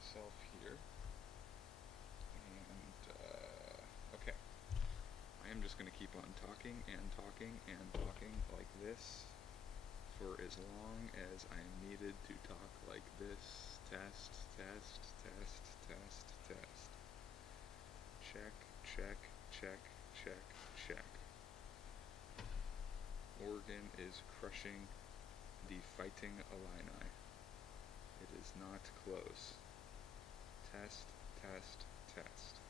myself here. And, okay. I am just going to keep on talking and talking and talking like this for as long as I am needed to talk like this. Test, test, test, test, test. Check, check, check, check, check. Oregon is crushing the Fighting Illini. It is not close. Test, test, test.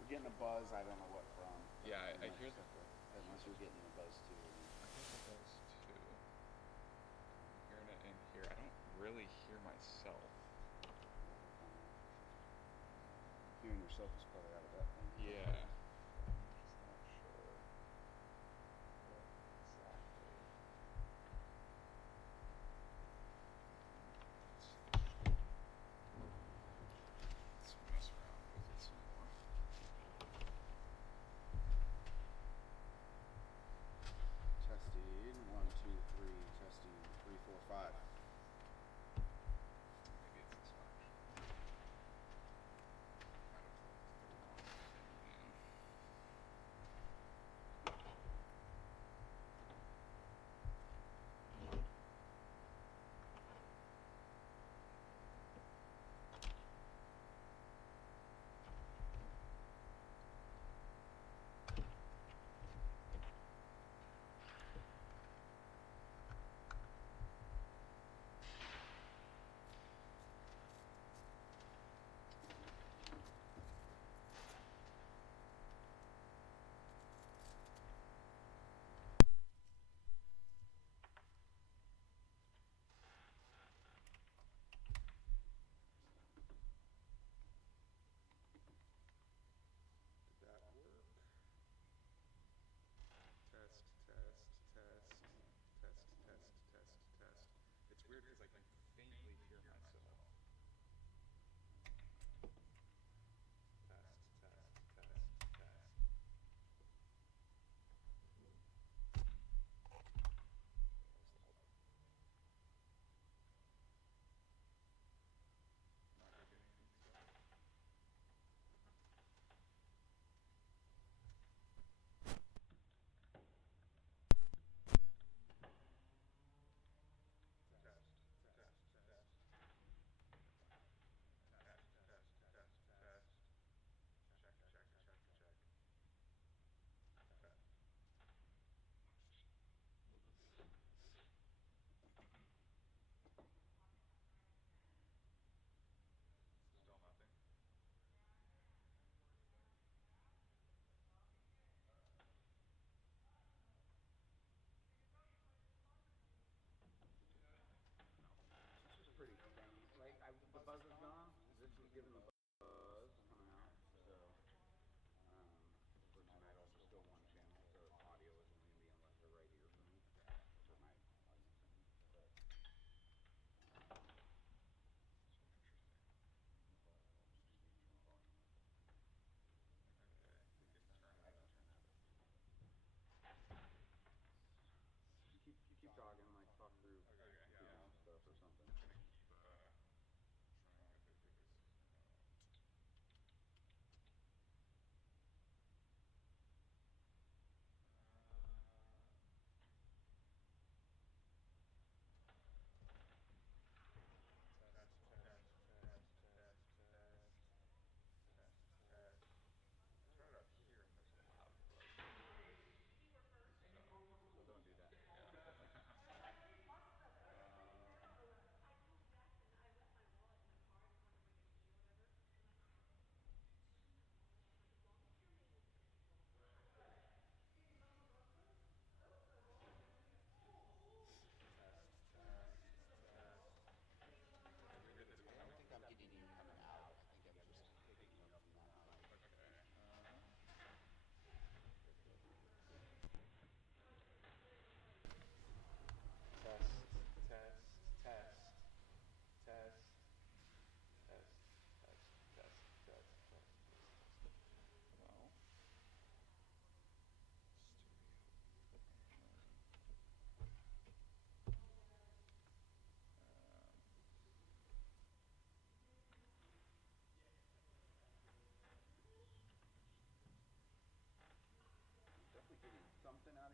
We're getting a buzz. I don't know what from. Yeah, I hear the Unless you're getting a buzz too. I hear the buzz too. I'm hearing it in here. I don't really hear myself. Hearing yourself is probably out of that thing. Yeah. I'm just not sure what exactly. Let's mess around with it some more. Testing 1, 2, 3. Testing 3, 4, 5. Maybe it's this one actually. Might have plugged the wrong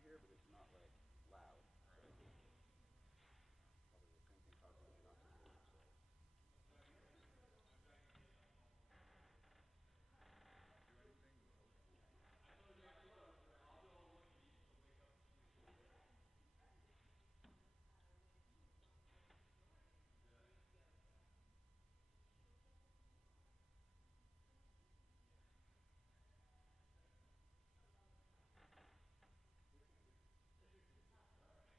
here, but it's not like loud. So probably the same thing causing you not to hear. So. Do anything?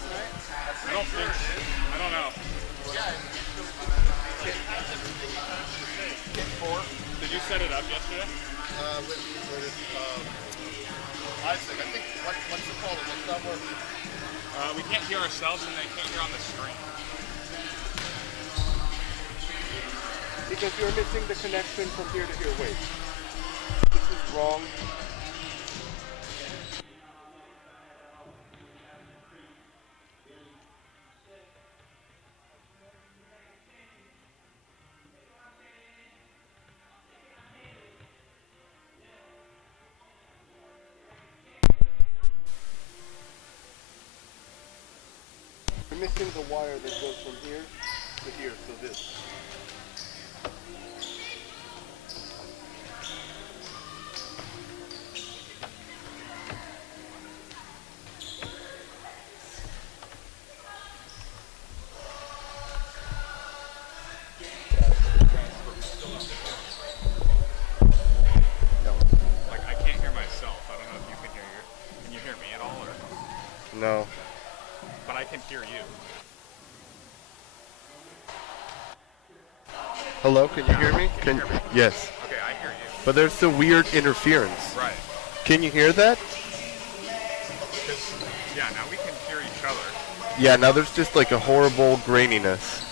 I don't think. I don't know. Did you set it up yesterday? Isaac, I think, what's it called? It's not working. We can't hear ourselves and they can't hear on the screen. Because you're missing the connection from here to here. Wait. This is wrong. You're missing the wire that goes from here to here, so this. Like I can't hear myself. I don't know if you can hear Can you hear me at all, or? No. But I can hear you. Hello, can you hear me? Can you hear me? Yes. Okay, I hear you. But there's the weird interference. Right. Can you hear that? Because yeah, now we can hear each other. Yeah, now there's just like a horrible graininess.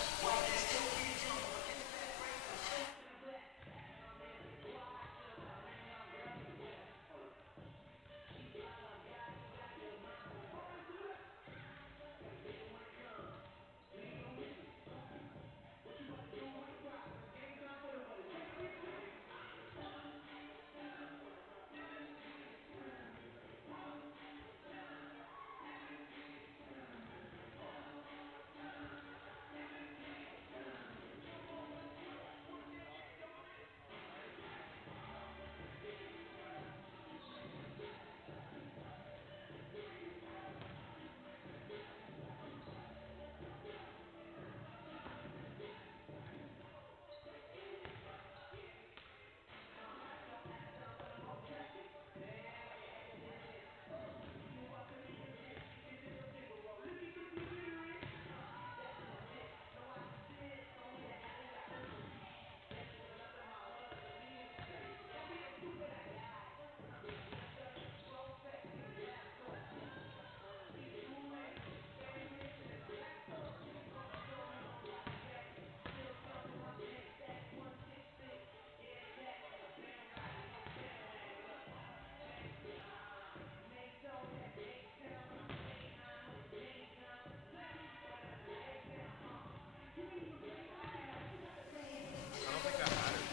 I don't think that matters.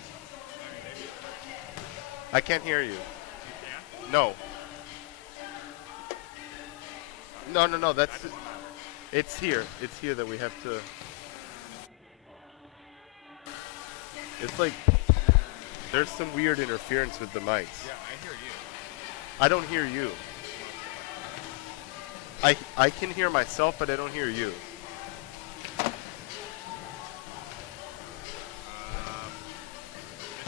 I mean, maybe. I can't hear you. You can? No. No, that's... That doesn't matter. It's here. It's here that we have to... It's like... There's some weird interference with the mics. Yeah, I hear you. I don't hear you. I can hear myself, but I don't hear you. This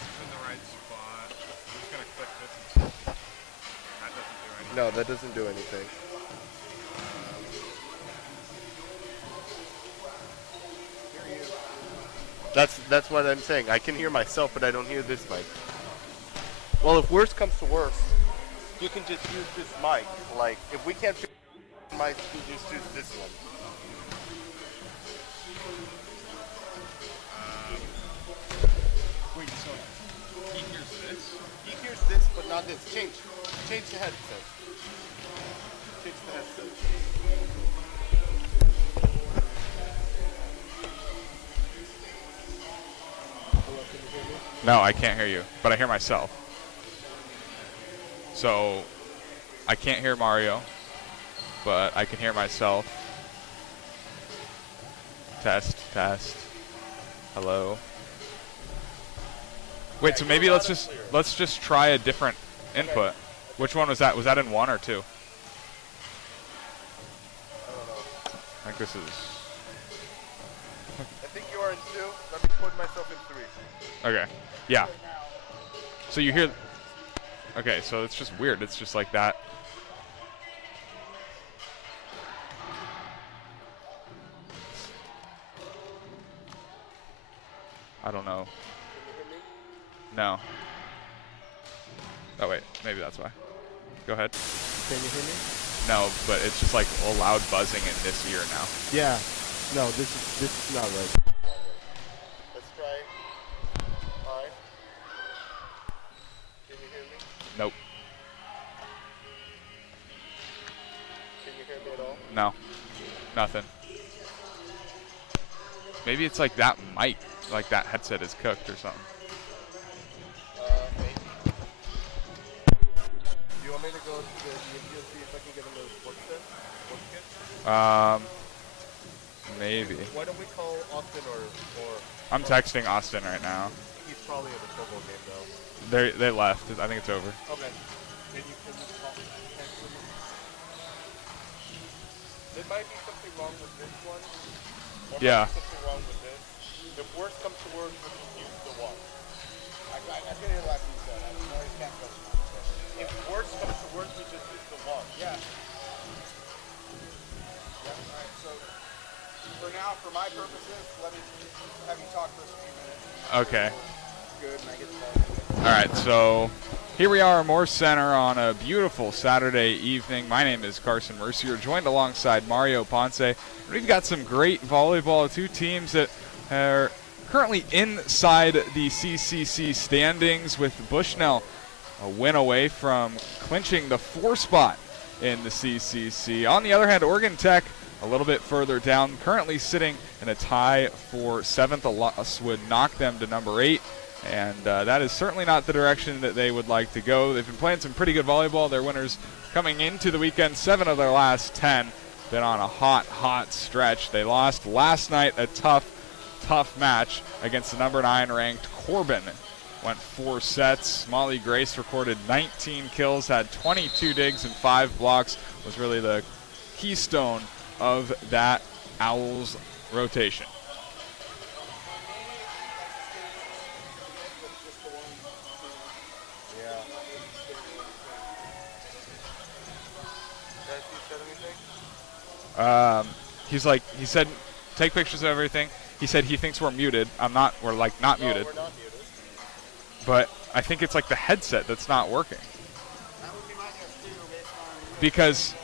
is in the right spot. I'm just gonna click this. That doesn't do anything. No, that doesn't do anything. That's what I'm saying. I can hear myself, but I don't hear this mic. Well, if worse comes to worse, you can just use this mic. Like, if we can't figure out mic, you can just use this one. Wait, so he hears this? He hears this, but not this. Change the headset. Change the headset. Hello, can you hear me? No, I can't hear you, but I hear myself. So, I can't hear Mario, but I can hear myself. Test, test. Hello. Wait, so maybe let's just try a different input. Which one was that? Was that in 1 or 2? I don't know. I think this is... I think you are in 2. Let me put myself in 3. Okay. Yeah. So you hear... Okay, so it's just weird. It's just like that. I don't know. Can you hear me? No. Oh wait, maybe that's why. Go ahead. Can you hear me? No, but it's just like a loud buzzing in this ear now. Yeah. No, this is not right. Let's try. Hi. Can you hear me? Nope. Can you hear me at all? No. Nothing. Maybe it's like that mic, like that headset is cooked or something. Maybe. Do you want me to go to the DMV and see if I can get another sports kit? Maybe. Why don't we call Austin or I'm texting Austin right now. he's probably at a football game though. They left. I think it's over. Okay. Can you call text him? There might be something wrong with this one. There Yeah. might be something wrong with this. If worse comes to worse, we can use the one. I couldn't hear the last thing you said. I know he's can't go. If worse comes to worse, we just use the one. Yeah. Yeah. All right. So for now, for my purposes, let me have you talk for a few minutes. Okay. Good. And I get the All right, so here we are, Morse Center on a beautiful Saturday evening. My name is Carson Mercier, joined alongside Mario Ponce. And we've got some great volleyball, two teams that are currently inside the CCC standings, with Bushnell a win away from clinching the 4 spot in the CCC. On the other hand, Oregon Tech a little bit further down, currently sitting in a tie for 7th. A loss would knock them to number 8. And that is certainly not the direction that they would like to go. They've been playing some pretty good volleyball. They're winners coming into the weekend, 7 of their last 10. Been on a hot stretch. They lost last night a tough match against the number 9 ranked Corbin. Went 4 sets. Molly Grace recorded 19 kills, had 22 digs and 5 blocks. Was really the keystone of that Owls rotation. He said, take pictures of everything. He said he thinks we're muted. We're not muted. We're not muted. But I think it's like the headset that's not working. That would be my guess too, based on. Because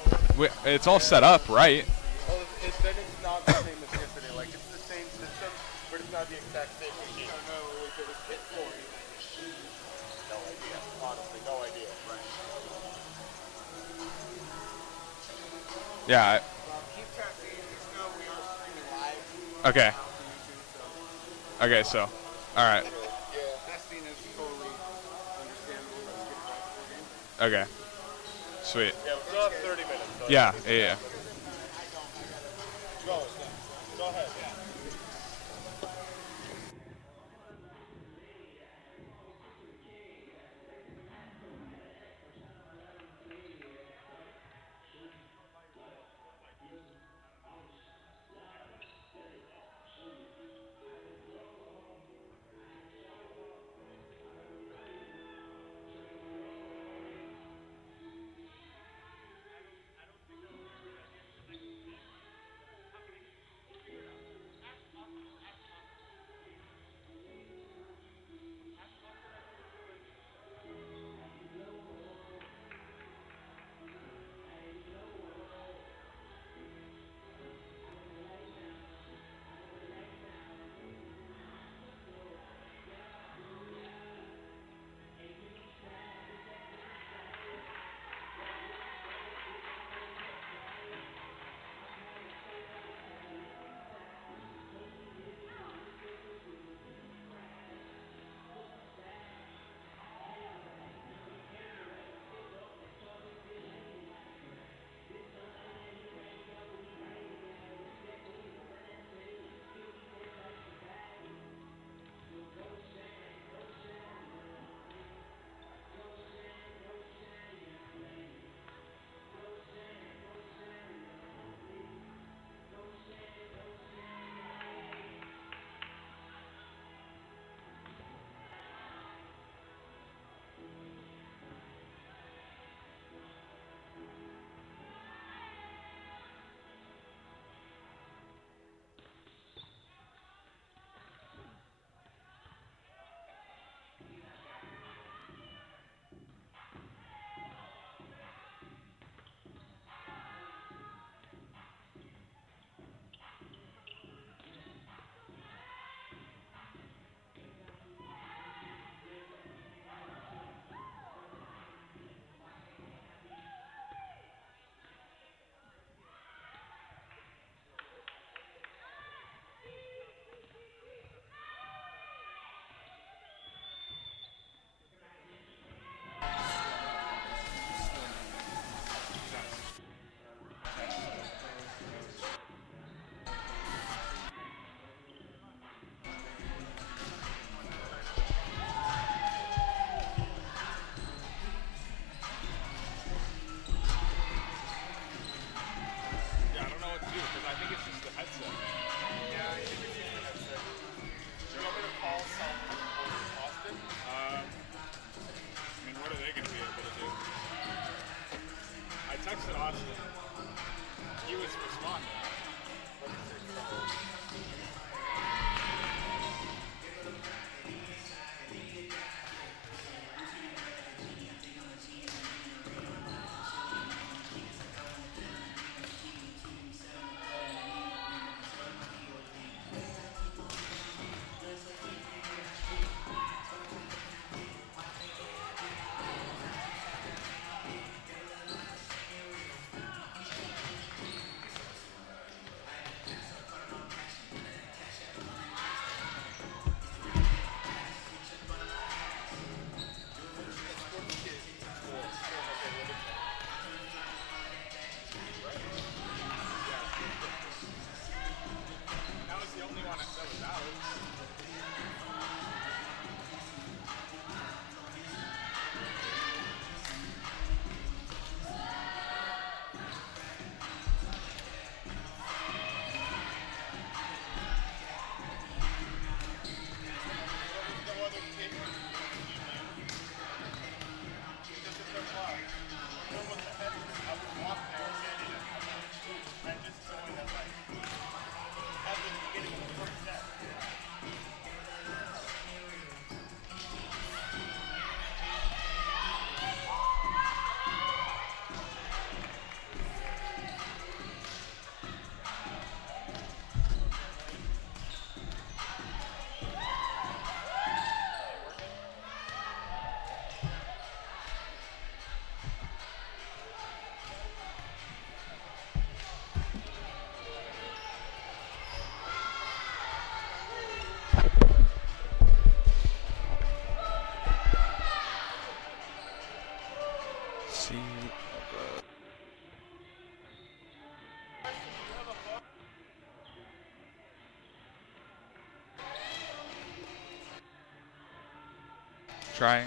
it's all set up, right? Well, then it's not the same as yesterday. Like, it's the same system, but it's not the exact same machine. I don't know if it was hit for you. No idea. Honestly, no idea. Yeah. Keep tracking. Just know we are streaming live. Okay. Now to YouTube, so Okay, so. All right. testing is totally understandable. Let's get back to the game. Okay. Sweet. Yeah, we still have 30 minutes. So Yeah. Go ahead. texted Austin. He was responding. That was the only one that was out. See. Trying.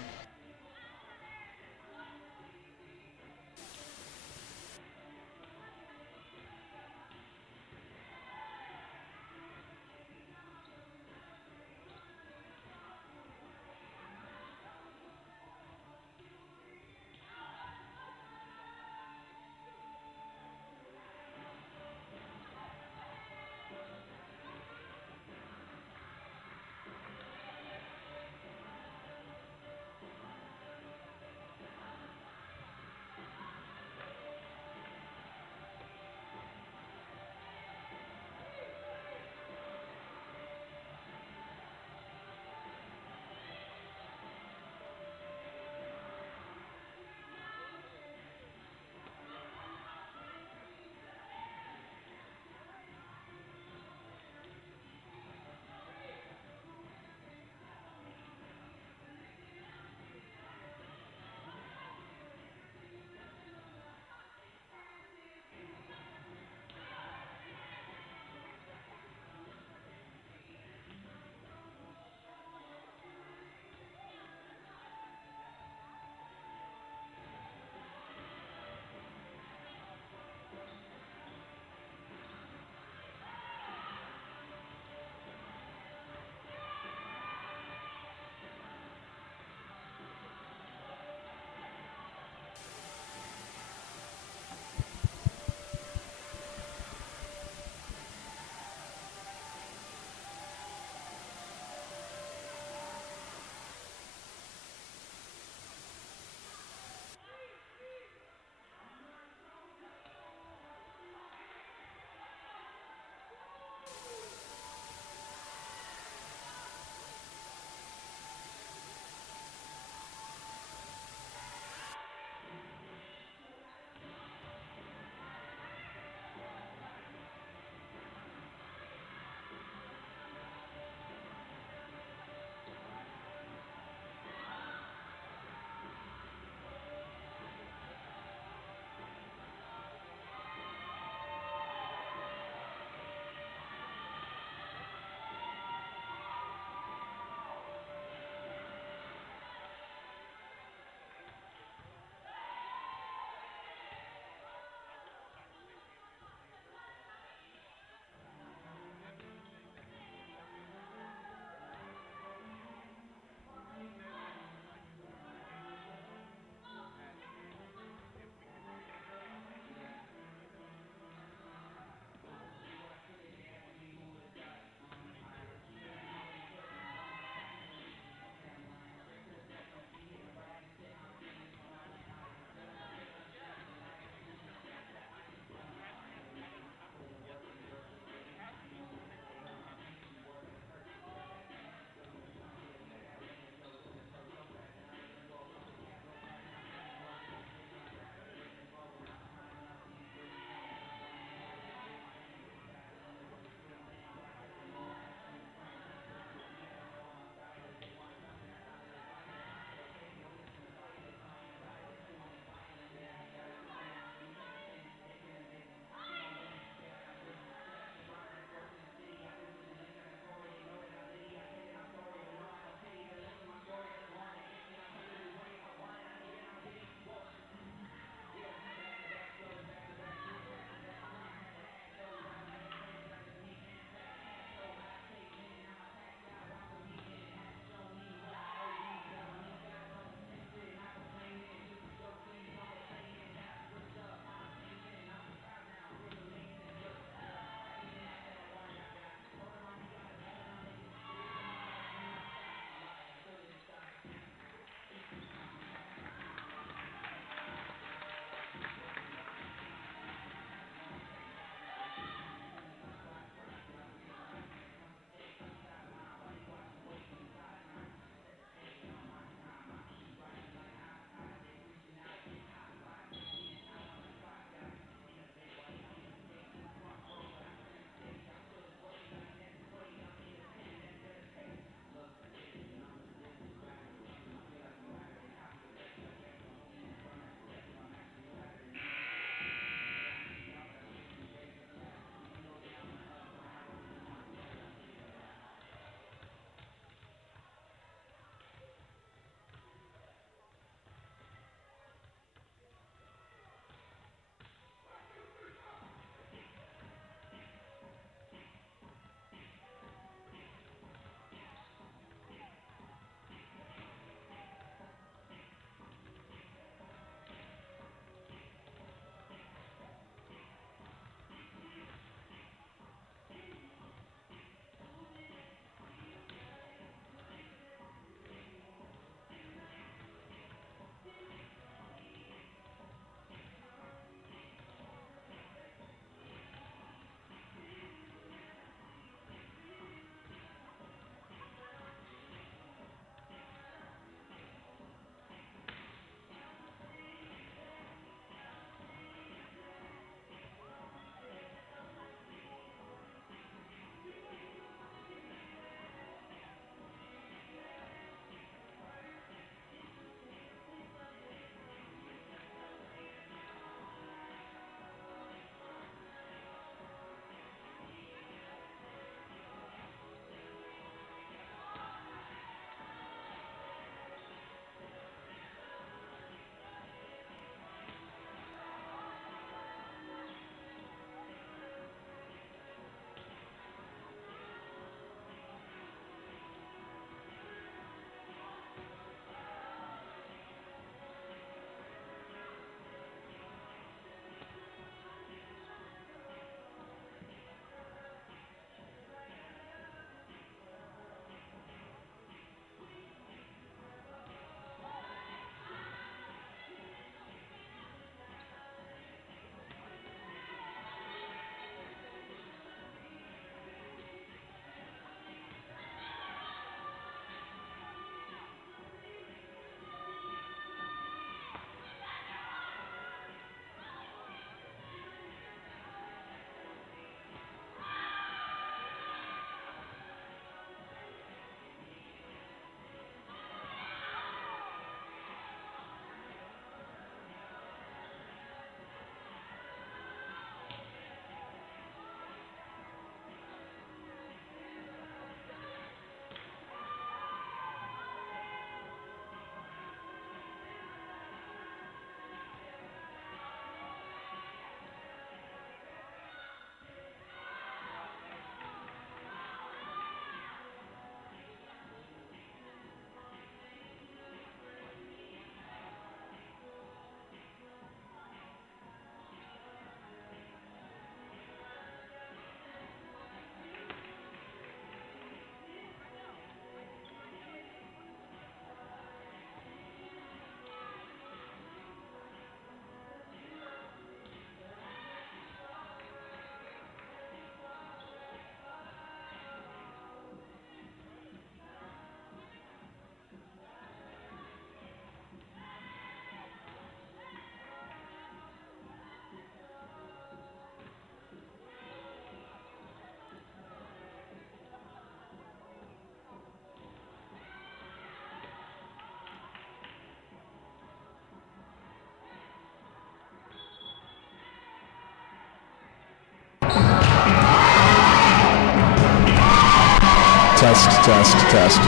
Test, test, test.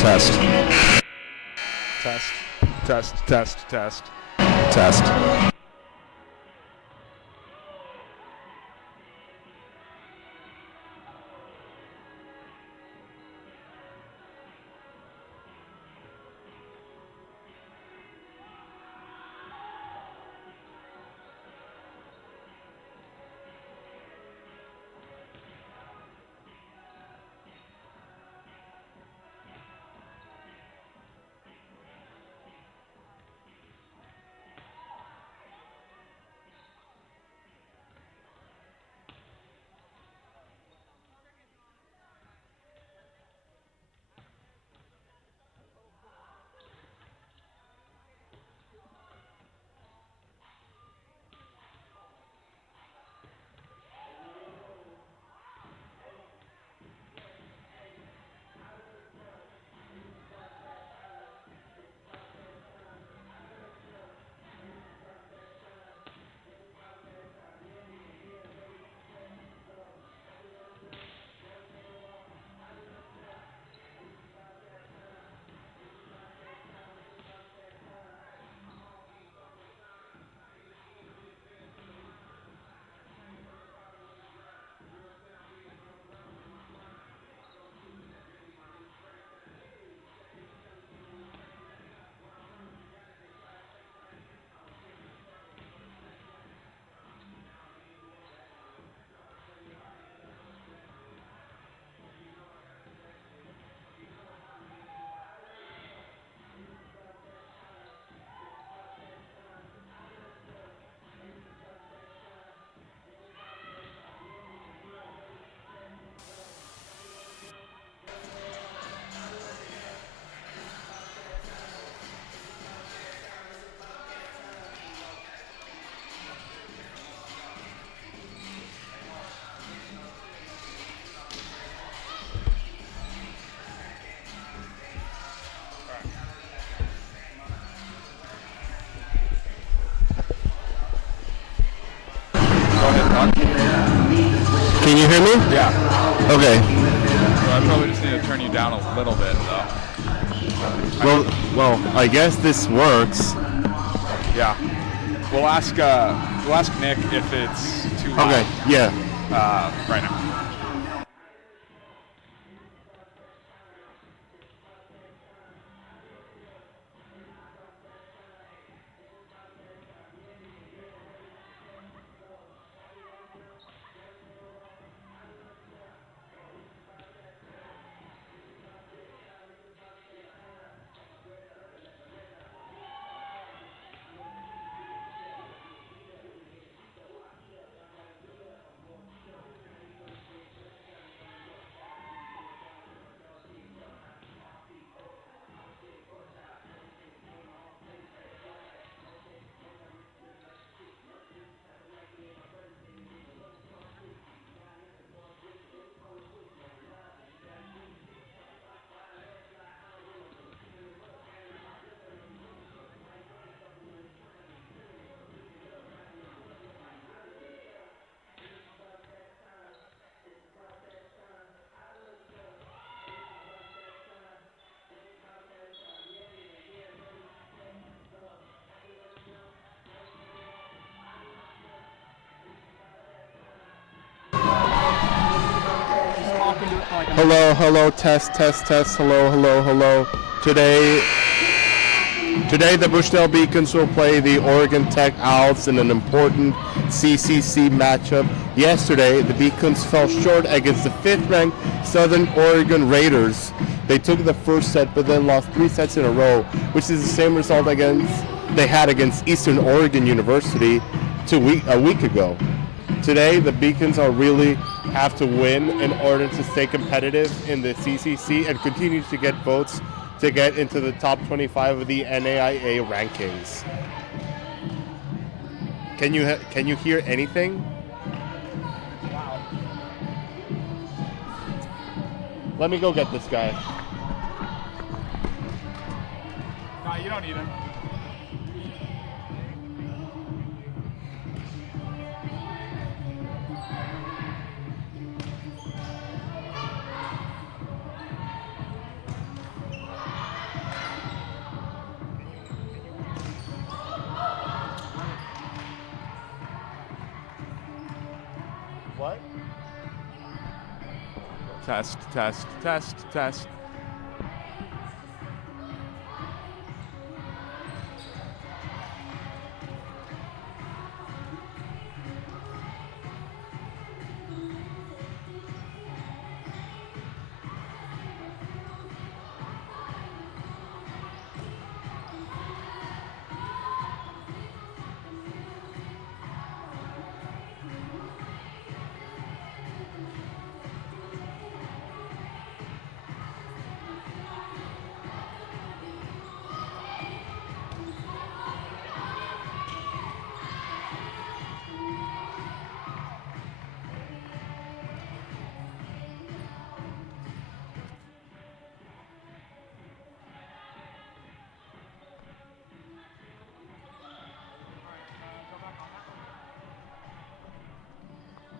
Test. Test, test, test, test. Test. Can you hear me? Yeah. Okay. So I probably just need to turn you down a little bit, though. Well, I guess this works. Yeah. We'll ask Nick if it's too loud. Okay, yeah. Right now. Hello, test, hello. Today the Bushnell Beacons will play the Oregon Tech Owls in an important CCC matchup. Yesterday, the Beacons fell short against the 5th-ranked Southern Oregon Raiders. They took the first set, but then lost 3 sets in a row, which is the same result they had against Eastern Oregon University a week ago. Today, the Beacons really have to win in order to stay competitive in the CCC and continue to get votes to get into the top 25 of the NAIA rankings. Can you hear anything? Wow. Let me go get this guy. No, you don't need him. Test, test, test, test.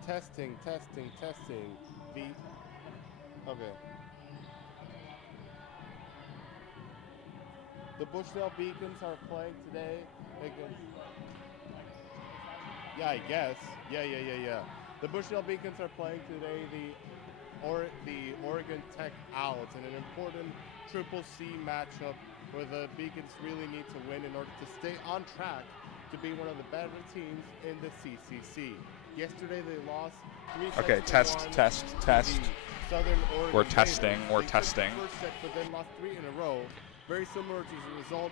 Testing, testing, testing. Okay. The Bushnell Beacons are playing today against. Yeah, I guess. Yeah. The Bushnell Beacons are playing today the Oregon Tech Owls in an important Triple C matchup where the Beacons really need to win in order to stay on track to be one of the better teams in the CCC. Yesterday they lost 3 sets Okay, to test, 1 test, to test. the Southern Oregon We're testing, Raiders. we're They took testing. the first set, but then lost 3 in a row. Very similar to the result.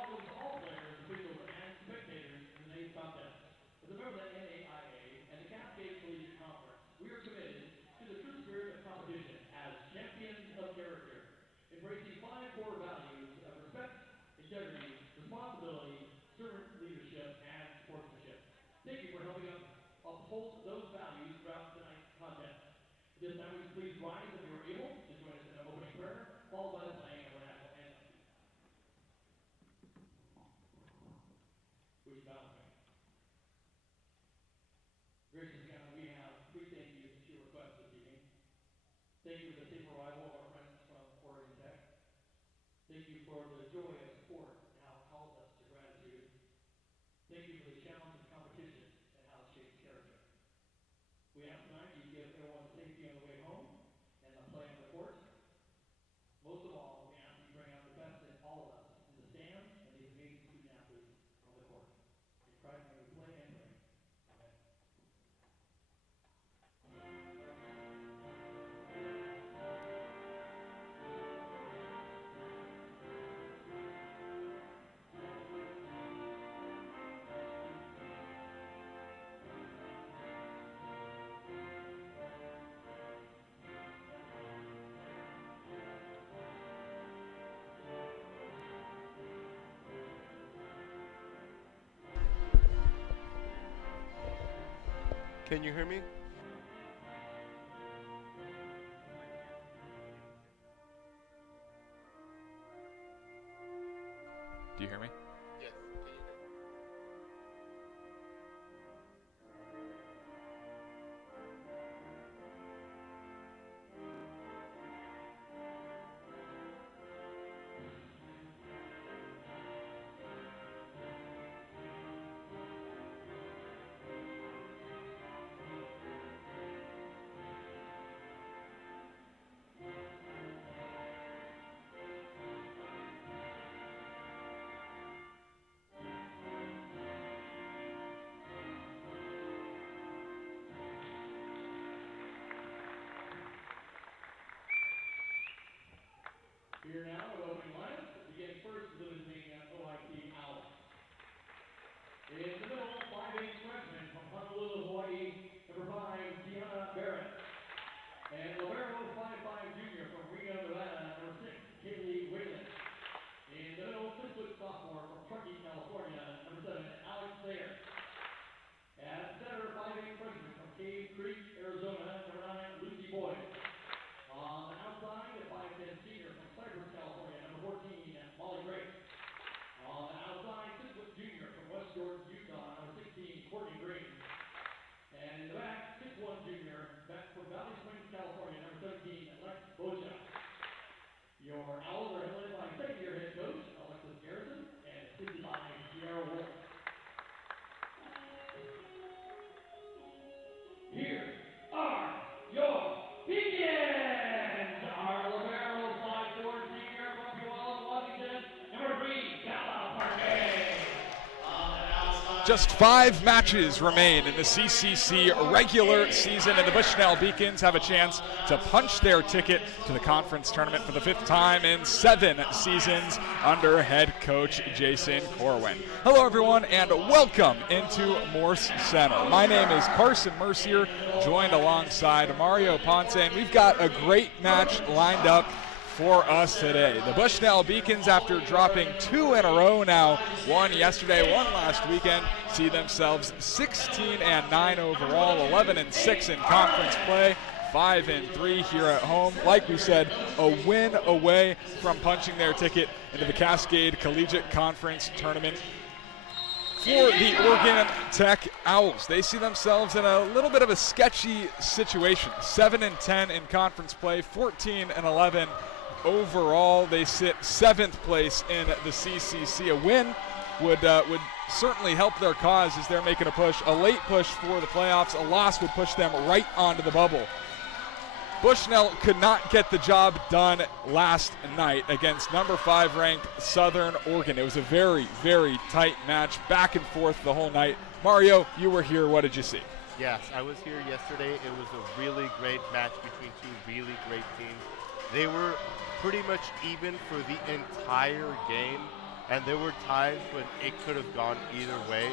welcomes all players, officials, and spectators to today's contest. As a member of the NAIA and the Cascade Collegiate Conference, we are committed to the true spirit of competition as champions of character, embracing 5 core values of respect, integrity, responsibility, servant leadership, and sportsmanship. Thank you for helping us uphold those values throughout tonight's contest. This time, would you please rise if you are able to join us in an opening prayer, followed by the playing of our national anthem. Would you bow with me? Gracious God, we thank you for your request this evening. Thank you for the safe arrival of our friends from Oregon Tech. Thank you for the joy of sport and how it calls us to gratitude. Thank you for the challenge of competition and how it shapes character. We ask tonight you give everyone safety on the way home and the play on the court. Most of all, we ask you bring out the best in all of us in the stands and these amazing student athletes on the court. In Christ's name we play and pray. Amen. Can you hear me? Do you hear me? Yes. Can you hear me? Here now with opening lineup, beginning first with the OIT Owls. In the middle, 5'8" freshman from Honolulu, Hawaii, number 5, Tiana Barrett. And libero, 5'5" junior from Reno, Nevada, number 6, Kaylee Whalen. In the middle, 6' sophomore from Truckee, California, number 7, Alex Thayer. At center, 5'8" freshman from Cave Creek, Arizona, number 9, Lucy Boyd. On the outside, a 5'10" senior from Cypress, California, number 14, Molly Grace. On the outside, 6' junior from West Jordan, Utah, number 16, Courtney Green. And in the back, 6'1" junior back from Valley Springs, California, number 17, Lex Boja. Your Owls are led by second-year head coach Alexis Garrison and assisted by Sierra Wolf. Here are your begins! Our liberos, 5'4" senior from Puyallup, Washington, number 3, Bella Parquet. Just 5 matches remain in the CCC regular season, and the Bushnell Beacons have a chance to punch their ticket to the conference tournament for the 5th time in 7 seasons under head coach Jason Corwin. Hello, everyone, and welcome into Morse Center. My name is Carson Mercier, joined alongside Mario Ponce, and we've got a great match lined up for us today. The Bushnell Beacons, after dropping 2 in a row now, one yesterday, one last weekend, see themselves 16-9 overall, 11-6 in conference play, 5-3 here at home. Like we said, a win away from punching their ticket into the Cascade Collegiate Conference Tournament. For the Oregon Tech Owls, they see themselves in a little bit of a sketchy situation. 7-10 in conference play, 14-11 overall. They sit 7th place in the CCC. A win would certainly help their cause as they're making a push, a late push for the playoffs. A loss would push them right onto the bubble. Bushnell could not get the job done last night against number 5 ranked Southern Oregon. It was a very, very tight match, back and forth the whole night. Mario, you were here. What did you see? Yes, I was here yesterday. It was a really great match between 2 really great teams. They were pretty much even for the entire game, and there were times when it could have gone either way.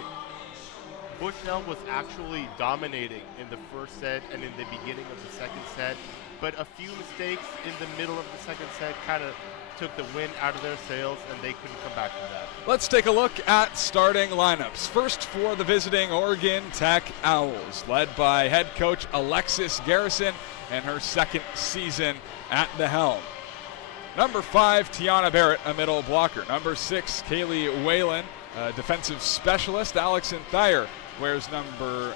Bushnell was actually dominating in the first set and in the beginning of the second set, but a few mistakes in the middle of the second set kind of took the wind out of their sails, and they couldn't come back from that. Let's take a look at starting lineups. First for the visiting Oregon Tech Owls, led by head coach Alexis Garrison and her second season at the helm. Number 5, Tiana Barrett, a middle blocker. Number 6, Kaylee Whalen, a defensive specialist. Alex Thayer wears number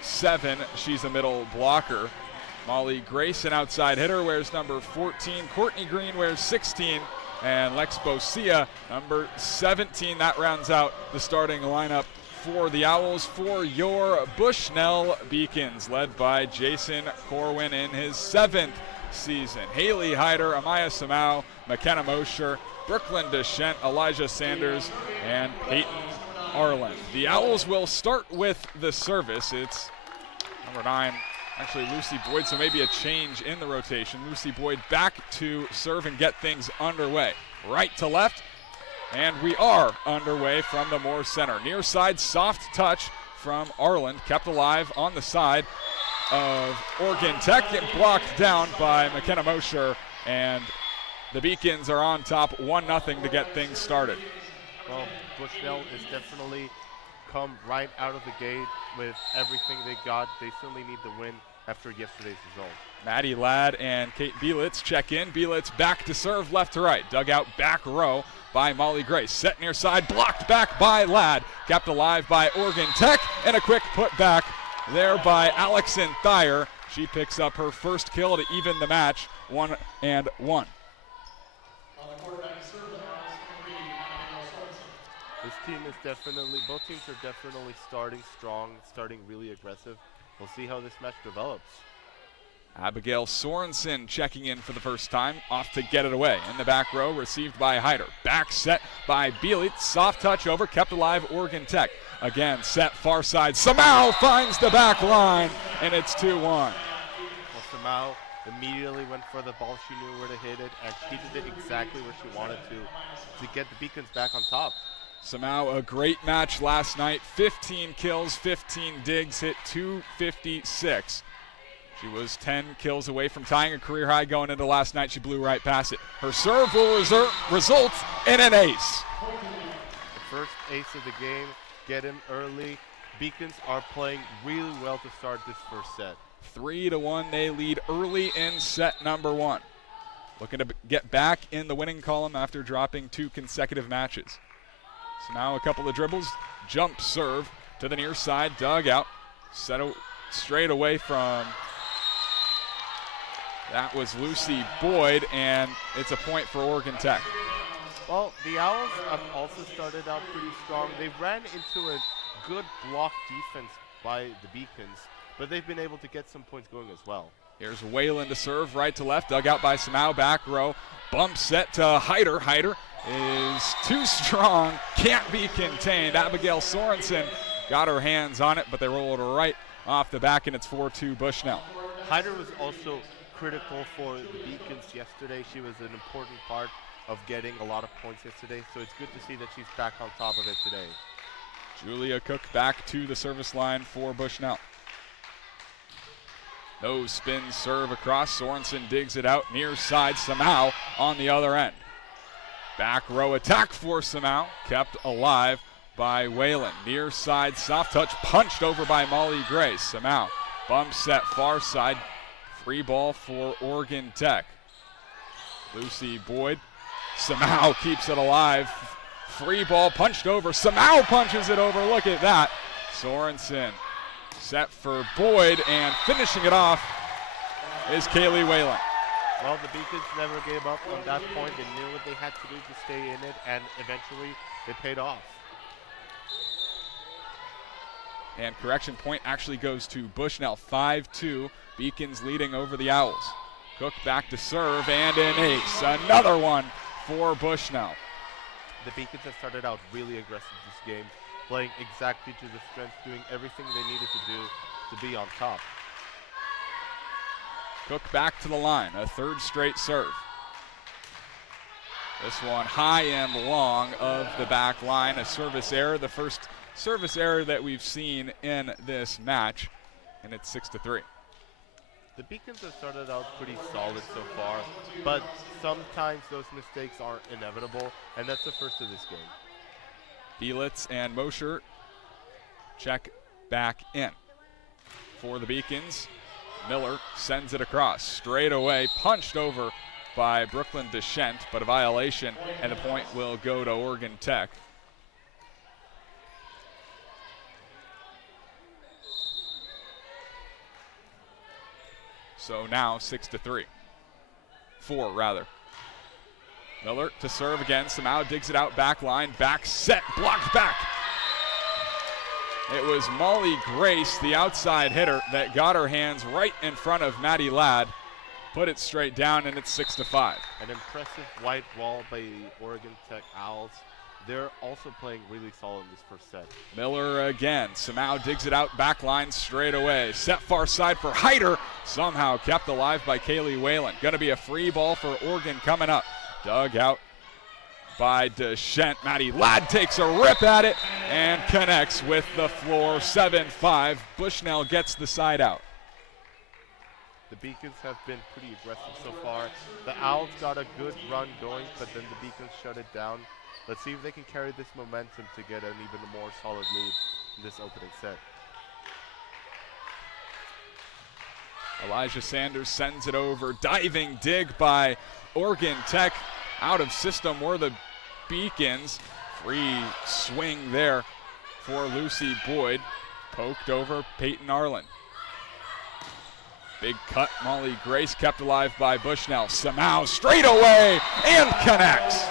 7. She's a middle blocker. Molly Grace, an outside hitter, wears number 14. Courtney Green wears 16. And Lex Bosia, number 17. That rounds out the starting lineup for the Owls for your Bushnell Beacons, led by Jason Corwin in his 7th season. Haley Hyder, Amaya Samau, McKenna Mosher, Brooklyn Deschent, Elijah Sanders, and Peyton Arlen. The Owls will start with the service. It's number 9, actually Lucy Boyd, so maybe a change in the rotation. Lucy Boyd back to serve and get things underway. Right to left, and we are underway from the Moore Center. Near side, soft touch from Arlen, kept alive on the side of Oregon Tech, and blocked down by McKenna Mosher, and the Beacons are on top 1-0 to get things started. Well, Bushnell is definitely come right out of the gate with everything they got. They certainly need the win after yesterday's result. Maddie Ladd and Kate Bielitz check in. Bielitz back to serve, left to right. Dug out back row by Molly Grace. Set near side, blocked back by Ladd. Kept alive by Oregon Tech, and a quick put back there by Alex Thayer. She picks up her first kill to even the match, 1-1. This team is definitely, both teams are definitely starting strong, starting really aggressive. We'll see how this match develops. Abigail Sorensen checking in for the first time, off to get it away. In the back row, received by Hyder. Back set by Bielitz, soft touch over, kept alive Oregon Tech. Again, set far side. Samau finds the back line, and it's 2-1. Well, Samau immediately went for the ball. She knew where to hit it, and she did it exactly where she wanted to get the Beacons back on top. Samau, a great match last night. 15 kills, 15 digs, hit 256. She was 10 kills away from tying a career high going into last night. She blew right past it. Her serve will result in an ace. The first ace of the game, get him early. Beacons are playing really well to start this first set. 3-1, they lead early in set number 1. Looking to get back in the winning column after dropping 2 consecutive matches. So now a couple of dribbles, jump serve to the near side, dug out, set straight away from, that was Lucy Boyd, and it's a point for Oregon Tech. Well, the Owls have also started out pretty strong. They ran into a good block defense by the Beacons, but they've been able to get some points going as well. Here's Whalen to serve, right to left, dug out by Samau, back row, bump set to Hyder. Hyder is too strong, can't be contained. Abigail Sorensen got her hands on it, but they rolled right off the back, and it's 4-2 Bushnell. Hyder was also critical for the Beacons yesterday. She was an important part of getting a lot of points yesterday, so it's good to see that she's back on top of it today. Julia Cook back to the service line for Bushnell. No spin serve across. Sorensen digs it out near side. Samau on the other end. Back row attack for Samau. Kept alive by Whalen. Near side soft touch punched over by Molly Grace. Samau bump set far side. Free ball for Oregon Tech. Lucy Boyd. Samau keeps it alive. Free ball punched over. Samau punches it over. Look at that. Sorensen set for Boyd, and finishing it off is Kaylee Whalen. Well, the Beacons never gave up on that point. They knew what they had to do to stay in it, and eventually it paid off. And correction point actually goes to Bushnell. 5-2. Beacons leading over the Owls. Cook back to serve, and an ace. Another one for Bushnell. The Beacons have started out really aggressive this game, playing exactly to the strength, doing everything they needed to do to be on top. Cook back to the line, a third straight serve. This one high and long of the back line. A service error, the first service error that we've seen in this match, and it's 6-3. The Beacons have started out pretty solid so far, but sometimes those mistakes are inevitable, and that's the first of this game. Belitz and Mosher check back in. For the Beacons, Miller sends it across. Straight away, punched over by Brooklyn Deschent, but a violation, and the point will go to Oregon Tech. So now 6-3. 4 rather. Miller to serve again. Somehow digs it out back line. Back set. Blocked back. It was Molly Grace, the outside hitter, that got her hands right in front of Maddie Ladd. Put it straight down, and it's 6-5. An impressive white wall by the Oregon Tech Owls. They're also playing really solid in this first set. Miller again. Somehow digs it out back line straight away. Set far side for Hyder. Somehow kept alive by Kaylee Whalen. Going to be a free ball for Oregon coming up. Dug out by Deschent. Maddie Ladd takes a rip at it and connects with the floor. 7-5. Bushnell gets the side out. The Beacons have been pretty aggressive so far. The Owls got a good run going, but then the Beacons shut it down. Let's see if they can carry this momentum to get an even more solid lead in this opening set. Elijah Sanders sends it over. Diving dig by Oregon Tech. Out of system were the Beacons. Free swing there for Lucy Boyd. Poked over Peyton Arlen. Big cut, Molly Grace kept alive by Bushnell. Somehow straight away and connects.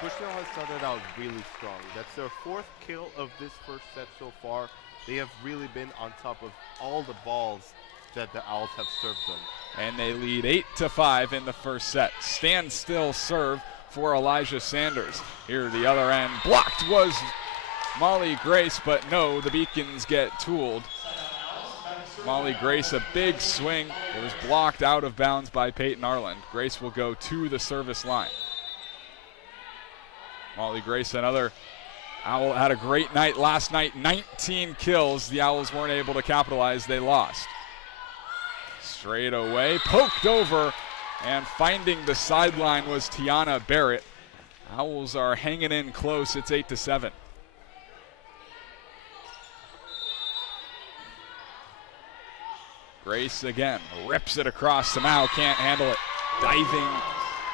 Bushnell has started out really strong. That's their 4th kill of this first set so far. They have really been on top of all the balls that the Owls have served them. And they lead 8-5 in the first set. Standstill serve for Elijah Sanders. Here the other end. Blocked was Molly Grace, but no, the Beacons get tooled. Molly Grace, a big swing. It was blocked out of bounds by Peyton Arlen. Grace will go to the service line. Molly Grace, another Owl, had a great night last night. 19 kills. The Owls weren't able to capitalize. They lost. Straight away, poked over, and finding the sideline was Tiana Barrett. Owls are hanging in close. It's 8-7. Grace again rips it across. Somehow can't handle it. Diving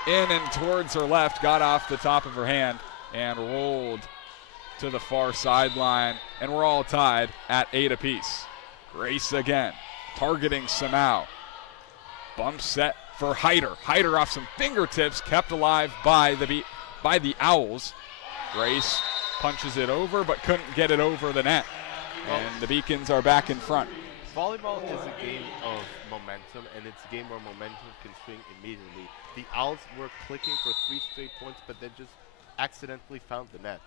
in and towards her left, got off the top of her hand and rolled to the far sideline, and we're all tied at 8 apiece. Grace again, targeting Somehow. Bump set for Hyder. Hyder off some fingertips, kept alive by the Owls. Grace punches it over, but couldn't get it over the net. And the Beacons are back in front. Volleyball is a game of momentum, and it's a game where momentum can swing immediately. The Owls were clicking for 3 straight points, but then just accidentally found the net.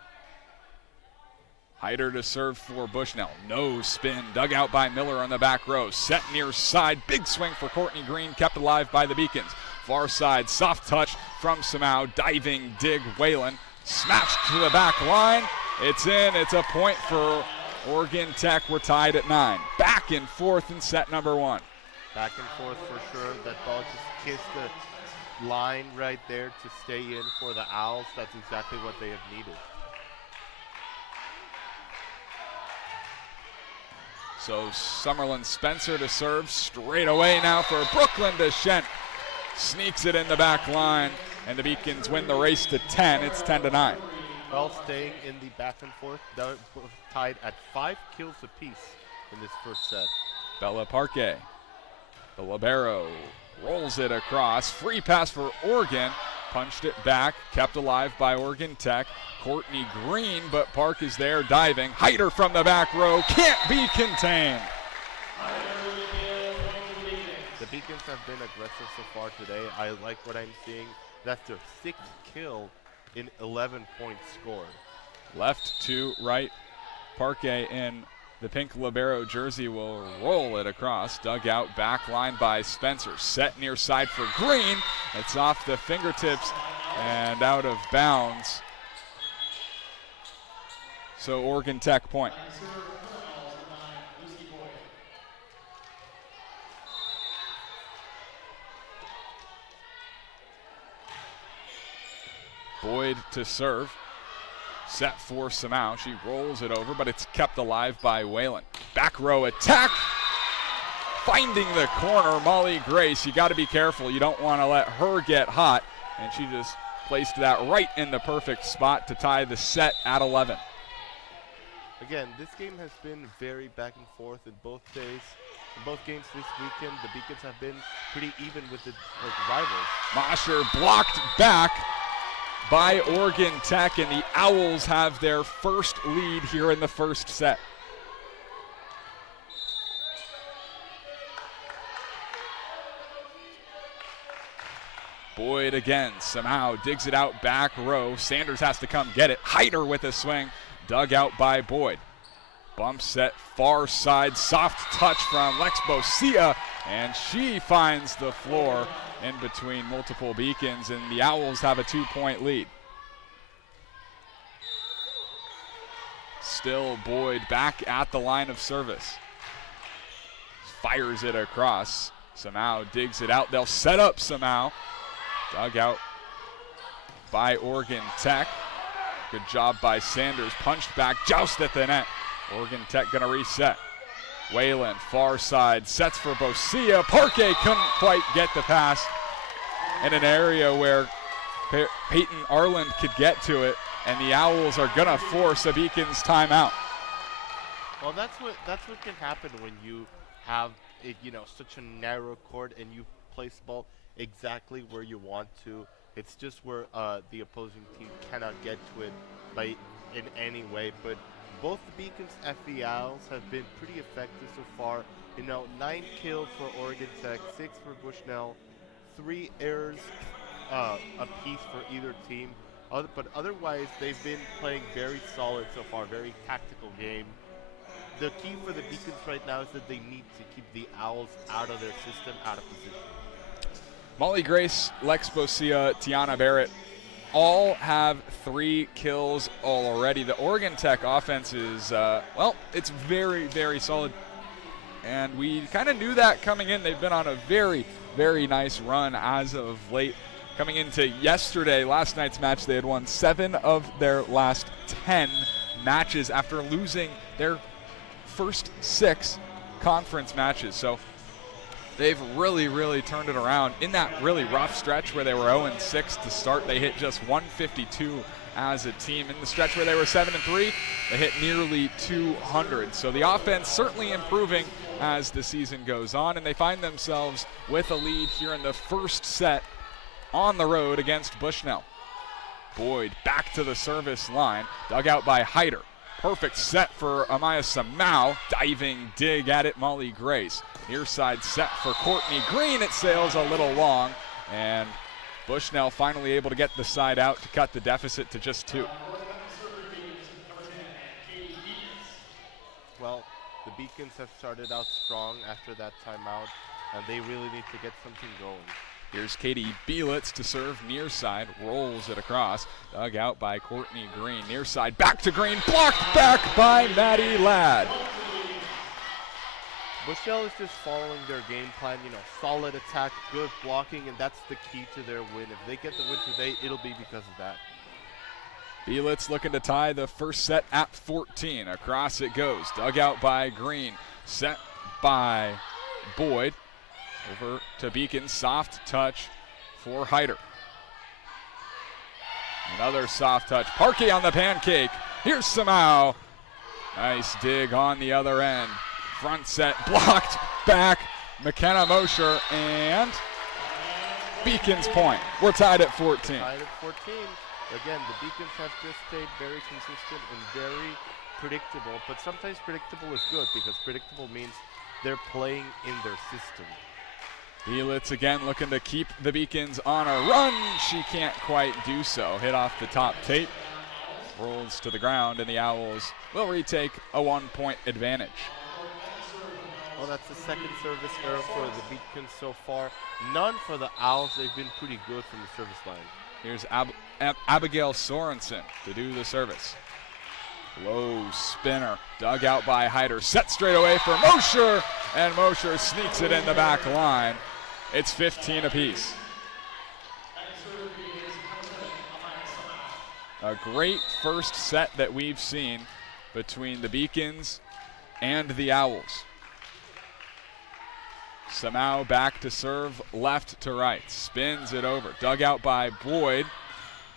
Hyder to serve for Bushnell. No spin. Dug out by Miller on the back row. Set near side. Big swing for Courtney Green. Kept alive by the Beacons. Far side. Soft touch from Somehow. Diving dig Whalen. Smashed to the back line. It's in. It's a point for Oregon Tech. We're tied at 9. Back and forth in set number 1. Back and forth for sure. That ball just kissed the line right there to stay in for the Owls. That's exactly what they have needed. So Summerlin Spencer to serve straight away now for Brooklyn Deschent. Sneaks it in the back line, and the Beacons win the race to 10. It's 10-9. Well, staying in the back and forth, they're both tied at 5 kills apiece in this first set. Bella Parquet, the libero, rolls it across. Free pass for Oregon. Punched it back, kept alive by Oregon Tech. Courtney Green, but Park is there diving. Hyder from the back row, can't be contained. The Beacons have been aggressive so far today. I like what I'm seeing. That's their 6th kill in 11 points scored. Left to right, Parquet in the pink libero jersey will roll it across. Dug out back line by Spencer. Set near side for Green. It's off the fingertips and out of bounds. So Oregon Tech point. Boyd to serve. Set for Samau. She rolls it over, but it's kept alive by Whalen. Back row attack. Finding the corner, Molly Grace. You got to be careful. You don't want to let her get hot. And she just placed that right in the perfect spot to tie the set at 11. Again, this game has been very back and forth in both days. In both games this weekend, the Beacons have been pretty even with the rivals. Mosher blocked back by Oregon Tech, and the Owls have their first lead here in the first set. Boyd again, somehow digs it out back row. Sanders has to come get it. Hyder with a swing, dug out by Boyd. Bump set far side, soft touch from Lex Bosia, and she finds the floor in between multiple Beacons, and the Owls have a 2-point lead. Still Boyd back at the line of service. Fires it across. Somehow digs it out. They'll set up somehow. Dug out by Oregon Tech. Good job by Sanders. Punched back, joust at the net. Oregon Tech gonna reset. Whalen, far side, sets for Bosia. Parquet couldn't quite get the pass in an area where Peyton Arland could get to it, and the Owls are gonna force a Beacons timeout. Well, that's what can happen when you have such a narrow court and you place the ball exactly where you want to. It's just where the opposing team cannot get to it in any way. But both the Beacons FV Owls have been pretty effective so far. 9 kills for Oregon Tech, 6 for Bushnell, 3 errors apiece for either team. But otherwise, they've been playing very solid so far, very tactical game. The key for the Beacons right now is that they need to keep the Owls out of their system, out of position. Molly Grace, Lex Bosia, Tiana Barrett all have 3 kills already. The Oregon Tech offense is, it's very, very solid. And we kind of knew that coming in. They've been on a very, very nice run as of late. Coming into last night's match, they had won 7 of their last 10 matches after losing their first 6 conference matches. So they've really, really turned it around. In that really rough stretch where they were 0-6 to start, they hit just 152 as a team. In the stretch where they were 7-3, they hit nearly 200. So the offense certainly improving as the season goes on, and they find themselves with a lead here in the first set on the road against Bushnell. Boyd back to the service line, dug out by Hyder. Perfect set for Amaya Samau. Diving dig at it, Molly Grace. Near side set for Courtney Green. It sails a little long, and Bushnell finally able to get the side out to cut the deficit to just 2. Well, the Beacons have started out strong after that timeout, and they really need to get something going. Here's Katie Bielitz to serve near side, rolls it across, dug out by Courtney Green. Near side, back to Green, blocked back by Maddie Ladd. Bushnell is just following their game plan, solid attack, good blocking, and that's the key to their win. If they get the win today, it'll be because of that. Bielitz looking to tie the first set at 14. Across it goes, dug out by Green, set by Boyd. Over to Beacon, soft touch for Hyder. Another soft touch, Parkey on the pancake. Here's Samau. Nice dig on the other end. Front set blocked back, McKenna Mosher, and Beacon's point. We're tied at 14. Tied at 14. Again, the Beacons have just stayed very consistent and very predictable, but sometimes predictable is good because predictable means they're playing in their system. Bielitz again looking to keep the Beacons on a run. She can't quite do so. Hit off the top tape. rolls to the ground, and the Owls will retake a 1-point advantage. Well, that's the second service error for the Beacons so far. None for the Owls. They've been pretty good from the service line. Here's Abigail Sorensen to do the service. Low spinner, dug out by Hyder. Set straight away for Mosher, and Mosher sneaks it in the back line. It's 15 apiece. A great first set that we've seen between the Beacons and the Owls. Somehow back to serve, left to right. Spins it over. Dug out by Boyd.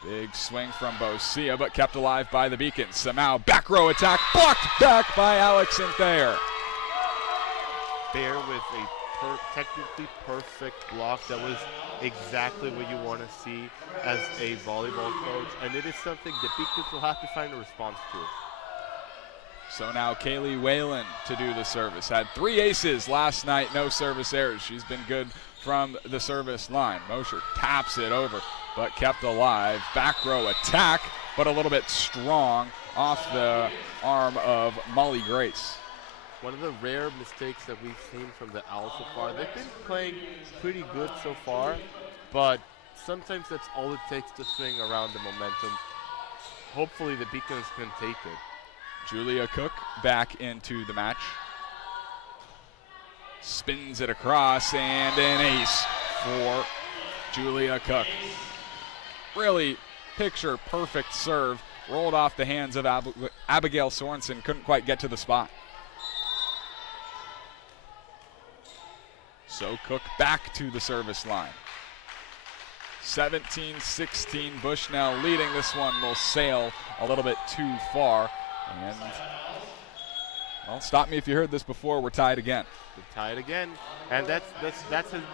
Big swing from Bosia, but kept alive by the Beacons. Somehow back row attack, blocked back by Alex Thayer. Thayer with a technically perfect block. That was exactly what you want to see as a volleyball coach, and it is something the Beacons will have to find a response to. So now Kaylee Whalen to do the service. Had 3 aces last night, no service errors. She's been good from the service line. Mosher taps it over, but kept alive. Back row attack, but a little bit strong off the arm of Molly Grace. One of the rare mistakes that we've seen from the Owls so far. They've been playing pretty good so far, but sometimes that's all it takes to swing around the momentum. Hopefully the Beacons can take it. Julia Cook back into the match. Spins it across, and an ace for Julia Cook. Really picture perfect serve. Rolled off the hands of Abigail Sorensen. Couldn't quite get to the spot. So Cook back to the service line. 17-16, Bushnell leading. This one will sail a little bit too far. And, well, stop me if you heard this before, we're tied again. We're tied again, and that has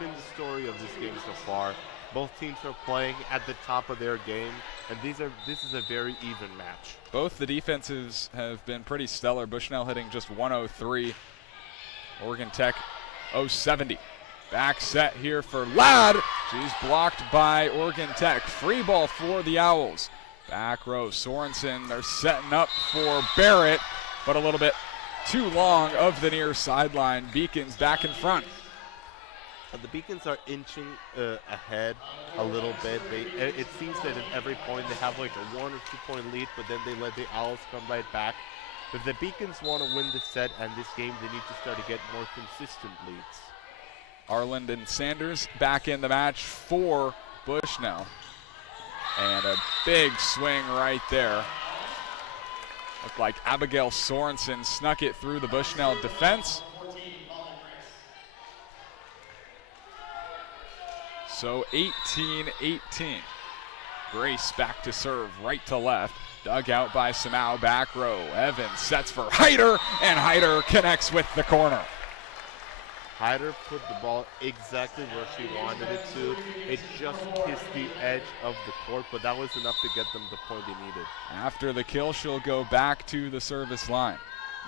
been the story of this game so far. Both teams are playing at the top of their game, and this is a very even match. Both the defenses have been pretty stellar. Bushnell hitting just 103, Oregon Tech 070. Back set here for Ladd. She's blocked by Oregon Tech. Free ball for the Owls. Back row, Sorensen, they're setting up for Barrett, but a little bit too long of the near sideline. Beacons back in front. The Beacons are inching ahead a little bit. It seems that at every point they have like a 1 or 2 point lead, but then they let the Owls come right back. If the Beacons want to win this set and this game, they need to start to get more consistent leads. Arlington Sanders back in the match for Bushnell. And a big swing right there. Looked like Abigail Sorensen snuck it through the Bushnell defense. So 18-18. Grace back to serve, right to left. Dug out by Samau, back row. Evans sets for Hyder, and Hyder connects with the corner. Hyder put the ball exactly where she wanted it to. It just kissed the edge of the court, but that was enough to get them the point they needed. After the kill, she'll go back to the service line.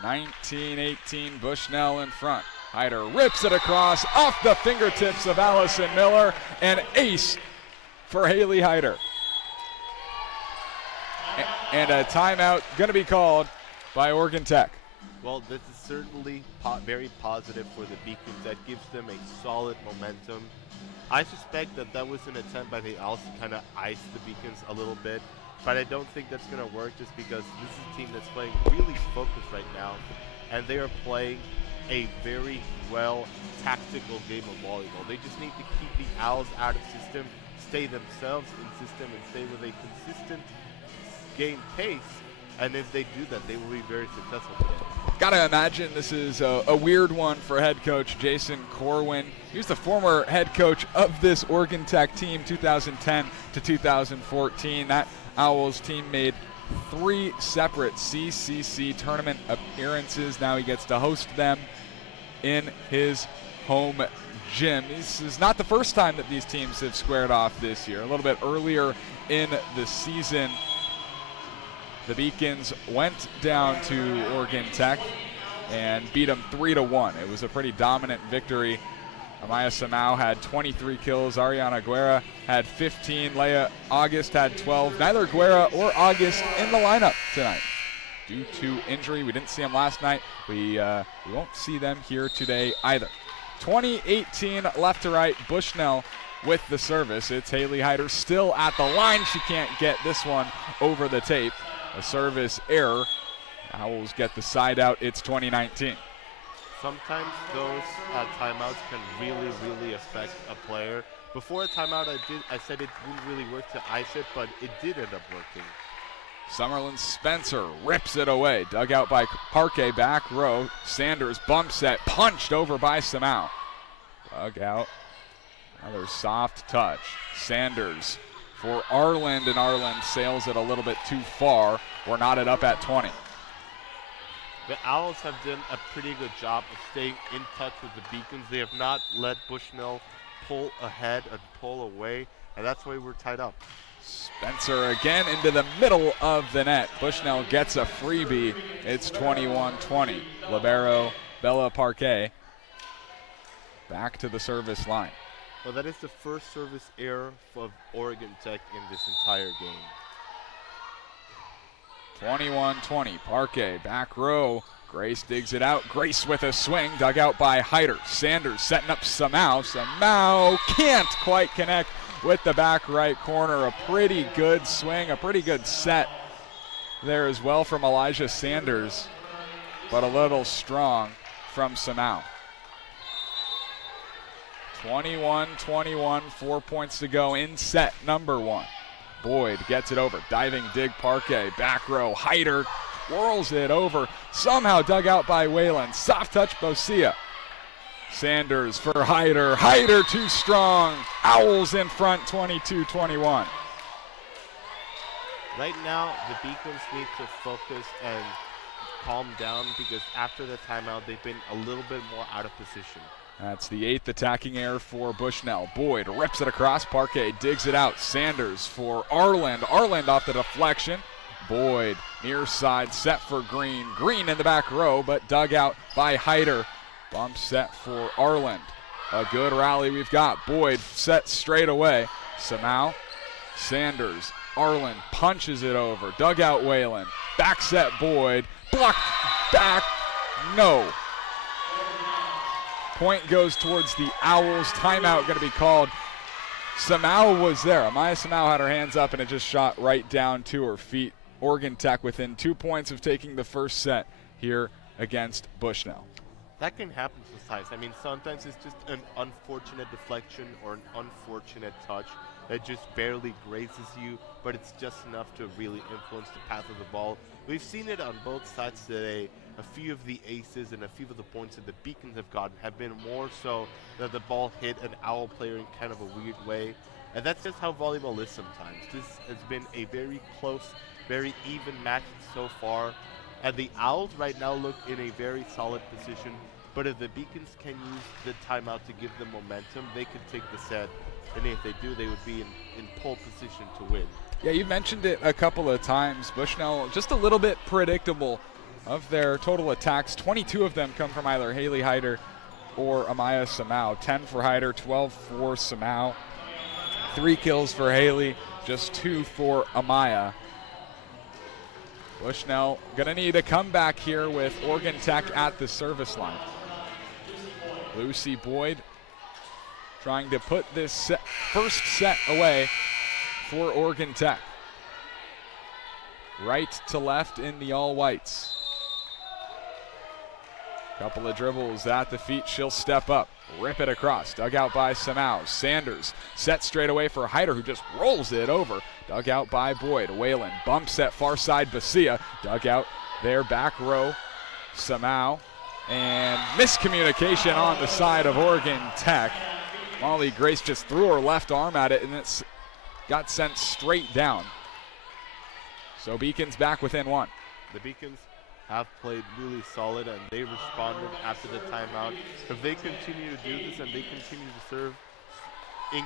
19-18, Bushnell in front. Hyder rips it across off the fingertips of Allison Miller, and ace for Haley Hyder. And a timeout going to be called by Oregon Tech. Well, this is certainly very positive for the Beacons. That gives them a solid momentum. I suspect that that was an attempt by the Owls to kind of ice the Beacons a little bit, but I don't think that's going to work just because this is a team that's playing really focused right now, and they are playing a very well tactical game of volleyball. They just need to keep the Owls out of system, stay themselves in system, and stay with a consistent game pace. And if they do that, they will be very successful today. Gotta imagine this is a weird one for head coach Jason Corwin. He was the former head coach of this Oregon Tech team, 2010 to 2014. That Owls team made 3 separate CCC tournament appearances. Now he gets to host them in his home gym. This is not the first time that these teams have squared off this year. A little bit earlier in the season, the Beacons went down to Oregon Tech and beat them 3-1. It was a pretty dominant victory Amaya Samau had 23 kills. Ariana Guerra had 15. Leia August had 12. Neither Guerra or August in the lineup tonight due to injury. We didn't see them last night. We won't see them here today either. 20-18 left to right. Bushnell with the service. It's Haley Hyder still at the line. She can't get this one over the tape. A service error. Owls get the side out. It's 2019. Sometimes those timeouts can really affect a player. Before a timeout, I said it wouldn't really work to ice it, but it did end up working. Summerlin Spencer rips it away. Dug out by Parquet, back row. Sanders bump set, punched over by Samau. Dug out. Another soft touch. Sanders for Arland, and Arland sails it a little bit too far. We're knotted up at 20. The Owls have done a pretty good job of staying in touch with the Beacons. They have not let Bushnell pull ahead and pull away, and that's why we're tied up. Spencer again into the middle of the net. Bushnell gets a freebie. It's 21-20. Libero Bella Parquet back to the service line. Well, that is the first service error of Oregon Tech in this entire game. 21-20, Parquet, back row. Grace digs it out. Grace with a swing, dug out by Hyder. Sanders setting up Samau. Samau can't quite connect with the back right corner. A pretty good swing, a pretty good set there as well from Elijah Sanders, but a little strong from Samau. 21-21, 4 points to go in set number one. Boyd gets it over, diving dig Parquet, back row, Hyder whirls it over, somehow dug out by Whalen, soft touch Bosia. Sanders for Hyder, Hyder too strong, Owls in front 22-21. Right now, the Beacons need to focus and calm down because after the timeout, they've been a little bit more out of position. That's the 8th attacking error for Bushnell. Boyd rips it across. Parquet digs it out. Sanders for Arland. Arland off the deflection. Boyd near side set for Green. Green in the back row, but dug out by Hyder. Bump set for Arland. A good rally we've got. Boyd set straight away. Samau, Sanders, Arland punches it over. Dug out Whalen. Back set Boyd. Blocked back. No. Point goes towards the Owls. Timeout going to be called. Samau was there. Amaya Samau had her hands up and it just shot right down to her feet. Oregon Tech within 2 points of taking the first set here against Bushnell. That can happen sometimes. I mean, sometimes it's just an unfortunate deflection or an unfortunate touch that just barely grazes you, but it's just enough to really influence the path of the ball. We've seen it on both sides today. A few of the aces and a few of the points that the Beacons have gotten have been more so that the ball hit an Owl player in kind of a weird way. And that's just how volleyball is sometimes. This has been a very close, very even match so far. And the Owls right now look in a very solid position. But if the Beacons can use the timeout to give them momentum, they could take the set. And if they do, they would be in pole position to win. Yeah, you mentioned it a couple of times. Bushnell just a little bit predictable. Of their total attacks, 22 of them come from either Haley Hyder or Amaya Samau. 10 for Hyder, 12 for Samau. 3 kills for Haley, just 2 for Amaya. Bushnell gonna need a comeback here with Oregon Tech at the service line. Lucy Boyd trying to put this first set away for Oregon Tech. Right to left in the all whites. Couple of dribbles at the feet, she'll step up, rip it across, dug out by Samau. Sanders set straight away for Hyder, who just rolls it over. Dug out by Boyd. Whalen bump set far side Basia, dug out there back row. Samau, and miscommunication on the side of Oregon Tech. Molly Grace just threw her left arm at it and it's got sent straight down. So Beacons back within 1. The Beacons have played really solid and they responded after the timeout. If they continue to do this and they continue to serve in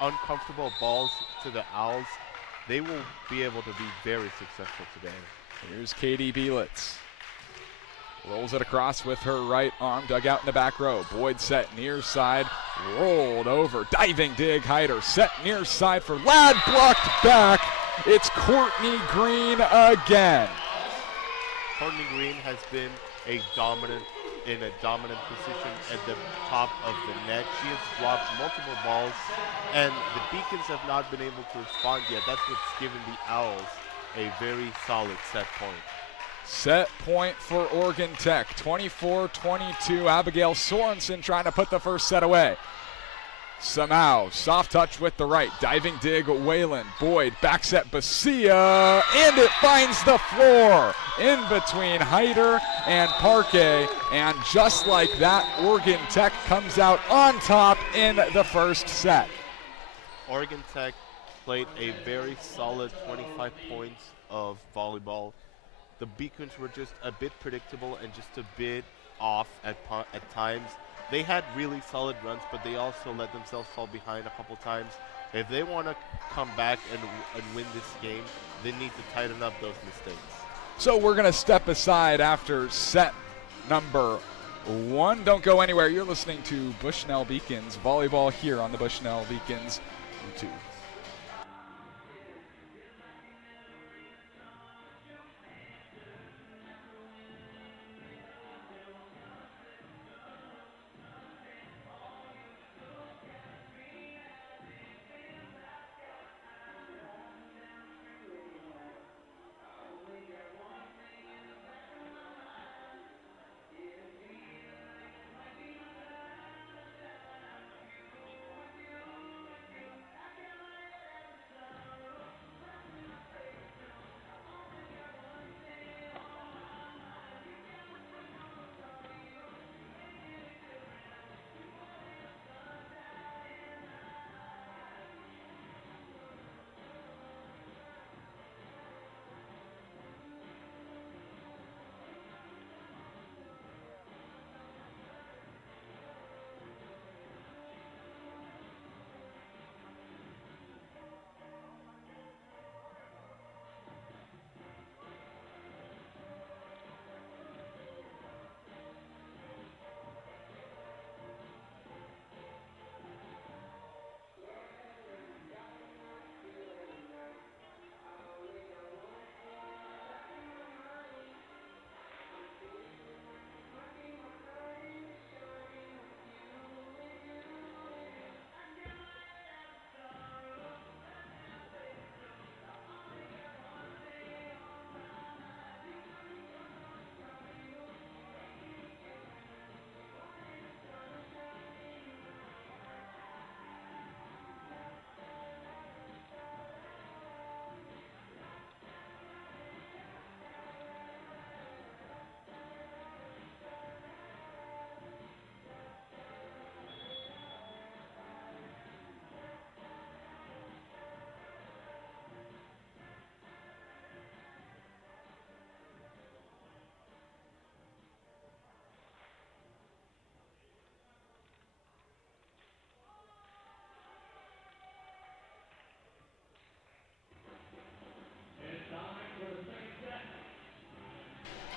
uncomfortable balls to the Owls, they will be able to be very successful today. Here's Katie Bielitz. Rolls it across with her right arm, dug out in the back row. Boyd set near side, rolled over, diving dig, Hyder set near side for Ladd, blocked back. It's Courtney Green again. Courtney Green has been in a dominant position at the top of the net. She has blocked multiple balls, and the Beacons have not been able to respond yet. That's what's given the Owls a very solid set point. Set point for Oregon Tech, 24-22. Abigail Sorensen trying to put the first set away. Somehow, soft touch with the right, diving dig, Whalen, Boyd, back set, Basia, and it finds the floor in between Hyder and Parquet, and just like that, Oregon Tech comes out on top in the first set. Oregon Tech played a very solid 25 points of volleyball. The Beacons were just a bit predictable and just a bit off at times. They had really solid runs, but they also let themselves fall behind a couple times. If they want to come back and win this game, they need to tighten up those mistakes. So we're going to step aside after set number 1. Don't go anywhere. You're listening to Bushnell Beacons Volleyball here on the Bushnell Beacons YouTube.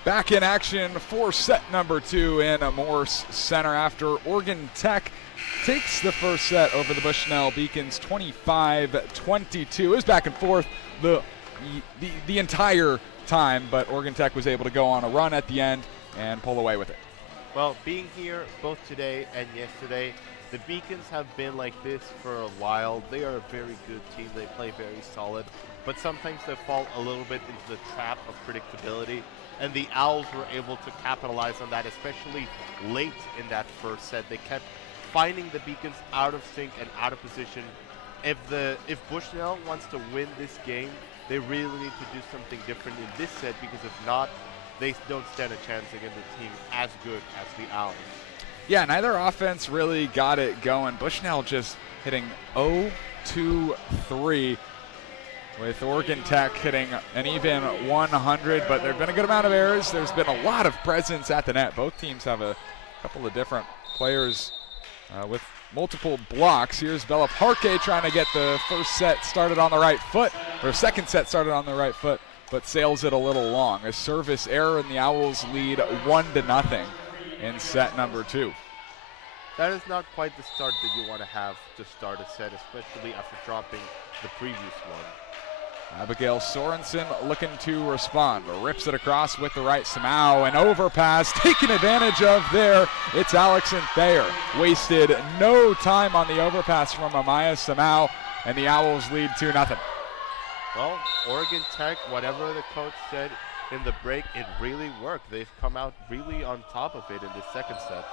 Back in action for set number 2 in Morse Center after Oregon Tech takes the first set over the Bushnell Beacons 25-22. It was back and forth the entire time, but Oregon Tech was able to go on a run at the end and pull away with it. Well, being here both today and yesterday, the Beacons have been like this for a while. They are a very good team. They play very solid, but sometimes they fall a little bit into the trap of predictability. And the Owls were able to capitalize on that, especially late in that first set. They kept finding the Beacons out of sync and out of position. If Bushnell wants to win this game, they really need to do something different in this set, because if not, they don't stand a chance against a team as good as the Owls. Yeah, neither offense really got it going. Bushnell just hitting 0-2-3. With Oregon Tech hitting an even 100, but there have been a good amount of errors. There's been a lot of presence at the net. Both teams have a couple of different players with multiple blocks. Here's Bella Parquet trying to get the first set started on the right foot, or second set started on the right foot. but sails it a little long. A service error, and the Owls lead 1-0 in set number 2. That is not quite the start that you want to have to start a set, especially after dropping the previous one. Abigail Sorensen looking to respond. Rips it across with the right. Somehow an overpass taken advantage of there. It's Alexon Thayer. Wasted no time on the overpass from Amaya Somehow, and the Owls lead 2-0. Well, Oregon Tech, whatever the coach said in the break, it really worked. They've come out really on top of it in the second set.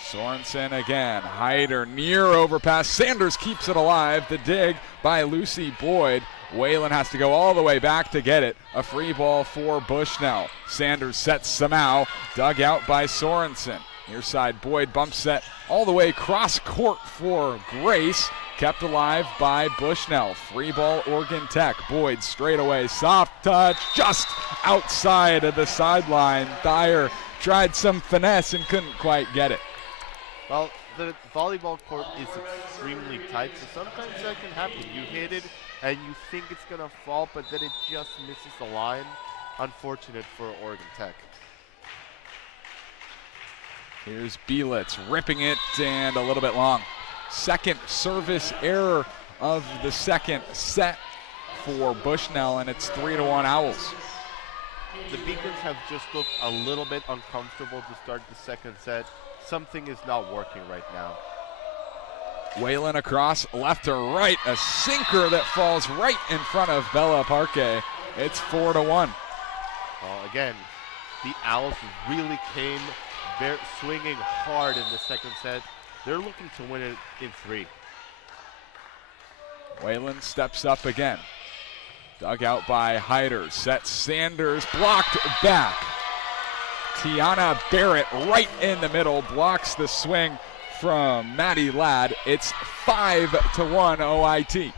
Sorensen again. Hyder near overpass. Sanders keeps it alive. The dig by Lucy Boyd. Whalen has to go all the way back to get it. A free ball for Bushnell. Sanders sets somehow. Dug out by Sorensen. Near side, Boyd bump set all the way cross court for Grace. Kept alive by Bushnell. Free ball, Oregon Tech. Boyd straight away. Soft touch just outside of the sideline. Thayer tried some finesse and couldn't quite get it. Well, the volleyball court is extremely tight, so sometimes that can happen. You hit it and you think it's going to fall, but then it just misses the line. Unfortunate for Oregon Tech. Here's Bielitz ripping it and a little bit long. Second service error of the second set for Bushnell, and it's 3-1 Owls. The Beacons have just looked a little bit uncomfortable to start the second set. Something is not working right now. Whalen across left to right, a sinker that falls right in front of Bella Parque. It's 4-1. Well, again, the Owls really came swinging hard in the second set. They're looking to win it in 3. Whalen steps up again. Dug out by Hyder. Sets Sanders. Blocked back. Tiana Barrett right in the middle. Blocks the swing from Maddie Ladd. It's 5-1 OIT.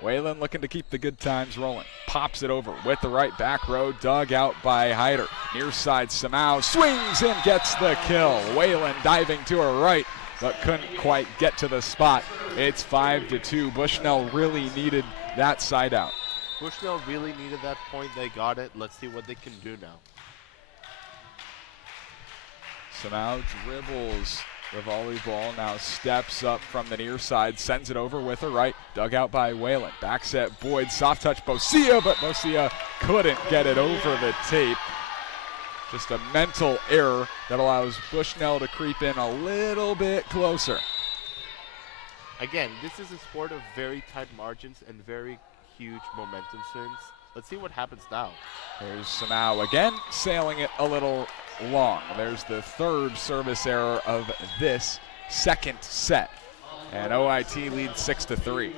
Whalen looking to keep the good times rolling. Pops it over with the right back row. Dug out by Hyder. Near side Somehow swings and gets the kill. Whalen diving to her right, but couldn't quite get to the spot. It's 5-2. Bushnell really needed that side out. Bushnell really needed that point. They got it. Let's see what they can do now. Somehow dribbles the volleyball, now steps up from the near side, sends it over with her right, dug out by Whalen. Back set, Boyd, soft touch, Bosia, but Bosia couldn't get it over the tape. Just a mental error that allows Bushnell to creep in a little bit closer. Again, this is a sport of very tight margins and very huge momentum swings. Let's see what happens now. There's Somehow again, sailing it a little long. There's the third service error of this second set. And OIT leads 6-3.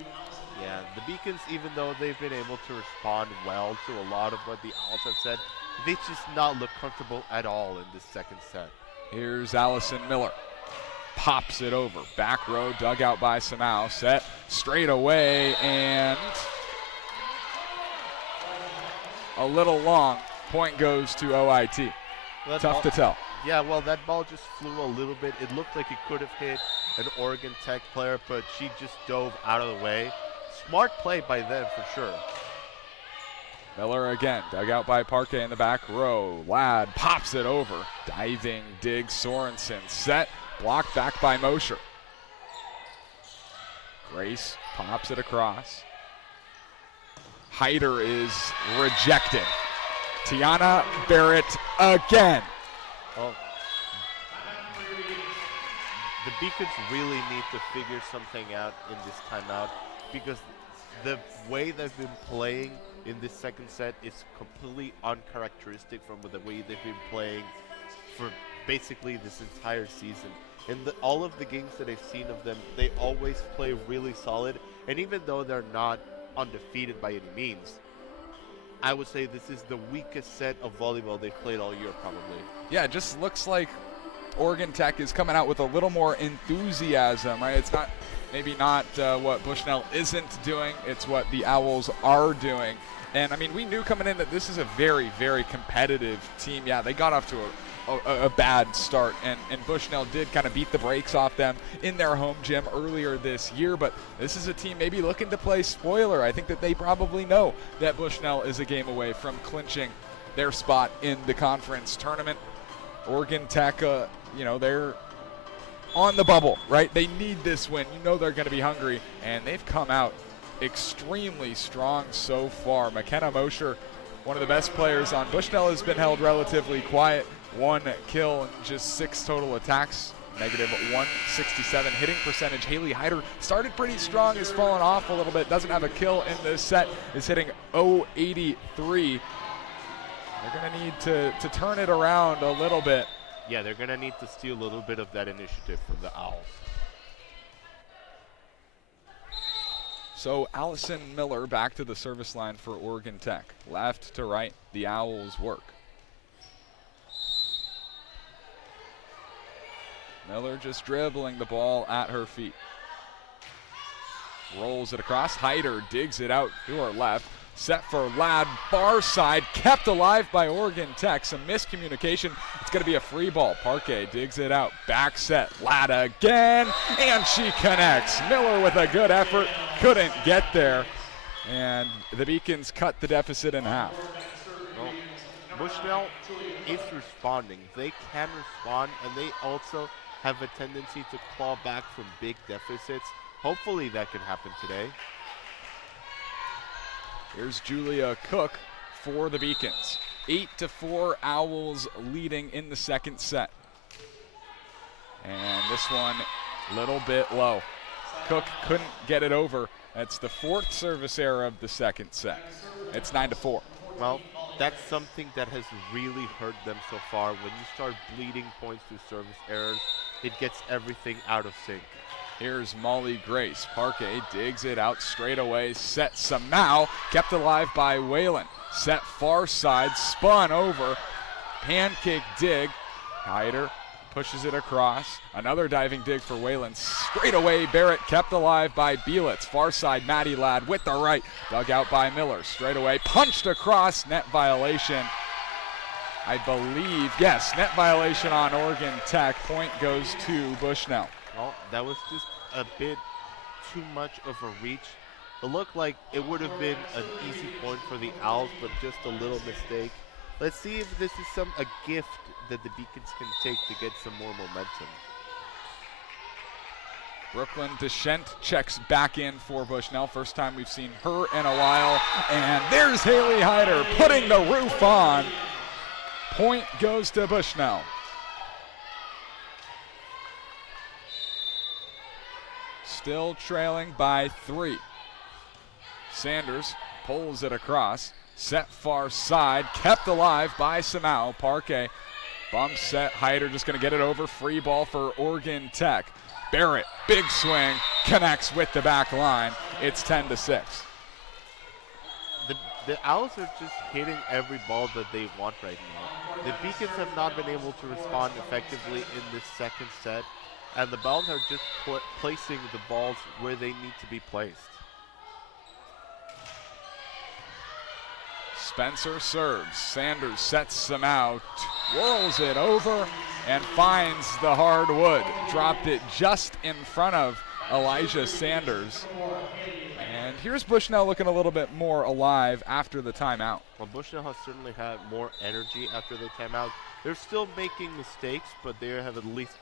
Yeah, the Beacons, even though they've been able to respond well to a lot of what the Owls have said, they just not look comfortable at all in this second set. Here's Allison Miller. Pops it over. Back row, dug out by Somehow. Set straight away and a little long. Point goes to OIT. Tough to tell. Yeah, well, that ball just flew a little bit. It looked like it could have hit an Oregon Tech player, but she just dove out of the way. Smart play by them for sure. Miller again, dug out by Parque in the back row. Ladd pops it over. Diving dig Sorensen. Set, blocked back by Mosher. Grace pops it across. Hyder is rejected. Tiana Barrett again. Well, the Beacons really need to figure something out in this timeout because the way they've been playing in this second set is completely uncharacteristic from the way they've been playing for basically this entire season. In all of the games that I've seen of them, they always play really solid, and even though they're not undefeated by any means, I would say this is the weakest set of volleyball they've played all year probably. Yeah, it just looks like Oregon Tech is coming out with a little more enthusiasm, right? It's not maybe not what Bushnell isn't doing, it's what the Owls are doing. And I mean, we knew coming in that this is a very, very competitive team. Yeah, they got off to a bad start, and Bushnell did kind of beat the brakes off them in their home gym earlier this year, but this is a team maybe looking to play spoiler. I think that they probably know that Bushnell is a game away from clinching their spot in the conference tournament. Oregon Tech, you know, they're on the bubble, right? They need this win. You know they're going to be hungry, and they've come out extremely strong so far. McKenna Mosher, one of the best players on Bushnell, has been held relatively quiet. 1 kill and just 6 total attacks. Negative 167 hitting percentage. Haley Hyder started pretty strong, has fallen off a little bit, doesn't have a kill in this set, is hitting 083. They're going to need to turn it around a little bit. Yeah, they're going to need to steal a little bit of that initiative from the Owls. So Allison Miller back to the service line for Oregon Tech. Left to right, the Owls work. Miller just dribbling the ball at her feet. Rolls it across. Hyder digs it out to her left. Set for Ladd, far side, kept alive by Oregon Tech. Some miscommunication. It's going to be a free ball. Parquet digs it out. Back set. Ladd again, and she connects. Miller with a good effort. Couldn't get there. And the Beacons cut the deficit in half. Well, Bushnell is responding. They can respond, and they also have a tendency to claw back from big deficits. Hopefully that can happen today. Here's Julia Cook for the Beacons. 8-4, Owls leading in the second set. And this one a little bit low. Cook couldn't get it over. That's the 4th service error of the second set. It's 9-4. Well, that's something that has really hurt them so far. When you start bleeding points through service errors, it gets everything out of sync. Here's Molly Grace. Parquet digs it out straight away. Set Samau, kept alive by Whalen. Set far side, spun over. Pancake dig. Hyder pushes it across. Another diving dig for Whalen. Straight away, Barrett kept alive by Bielitz. Far side, Maddie Ladd with the right. Dug out by Miller. Straight away, punched across. Net violation. I believe, yes, net violation on Oregon Tech. Point goes to Bushnell. Well, that was just a bit too much of a reach. It looked like it would have been an easy point for the Owls, but just a little mistake. Let's see if this is a gift that the Beacons can take to get some more momentum. Brooklyn Deschent checks back in for Bushnell. First time we've seen her in a while. And there's Haley Hyder putting the roof on. Point goes to Bushnell. Still trailing by 3. Sanders pulls it across. Set far side, kept alive by Samau. Parquet bump set. Hyder just going to get it over. Free ball for Oregon Tech. Barrett, big swing, connects with the back line. It's 10-6. The Owls are just hitting every ball that they want right now. The Beacons have not been able to respond effectively in this second set, and the Owls are just placing the balls where they need to be placed. Spencer serves. Sanders sets some out, twirls it over, and finds the hardwood. Dropped it just in front of Elijah Sanders. And here's Bushnell looking a little bit more alive after the timeout. Well, Bushnell has certainly had more energy after the timeout. They're still making mistakes, but they have at least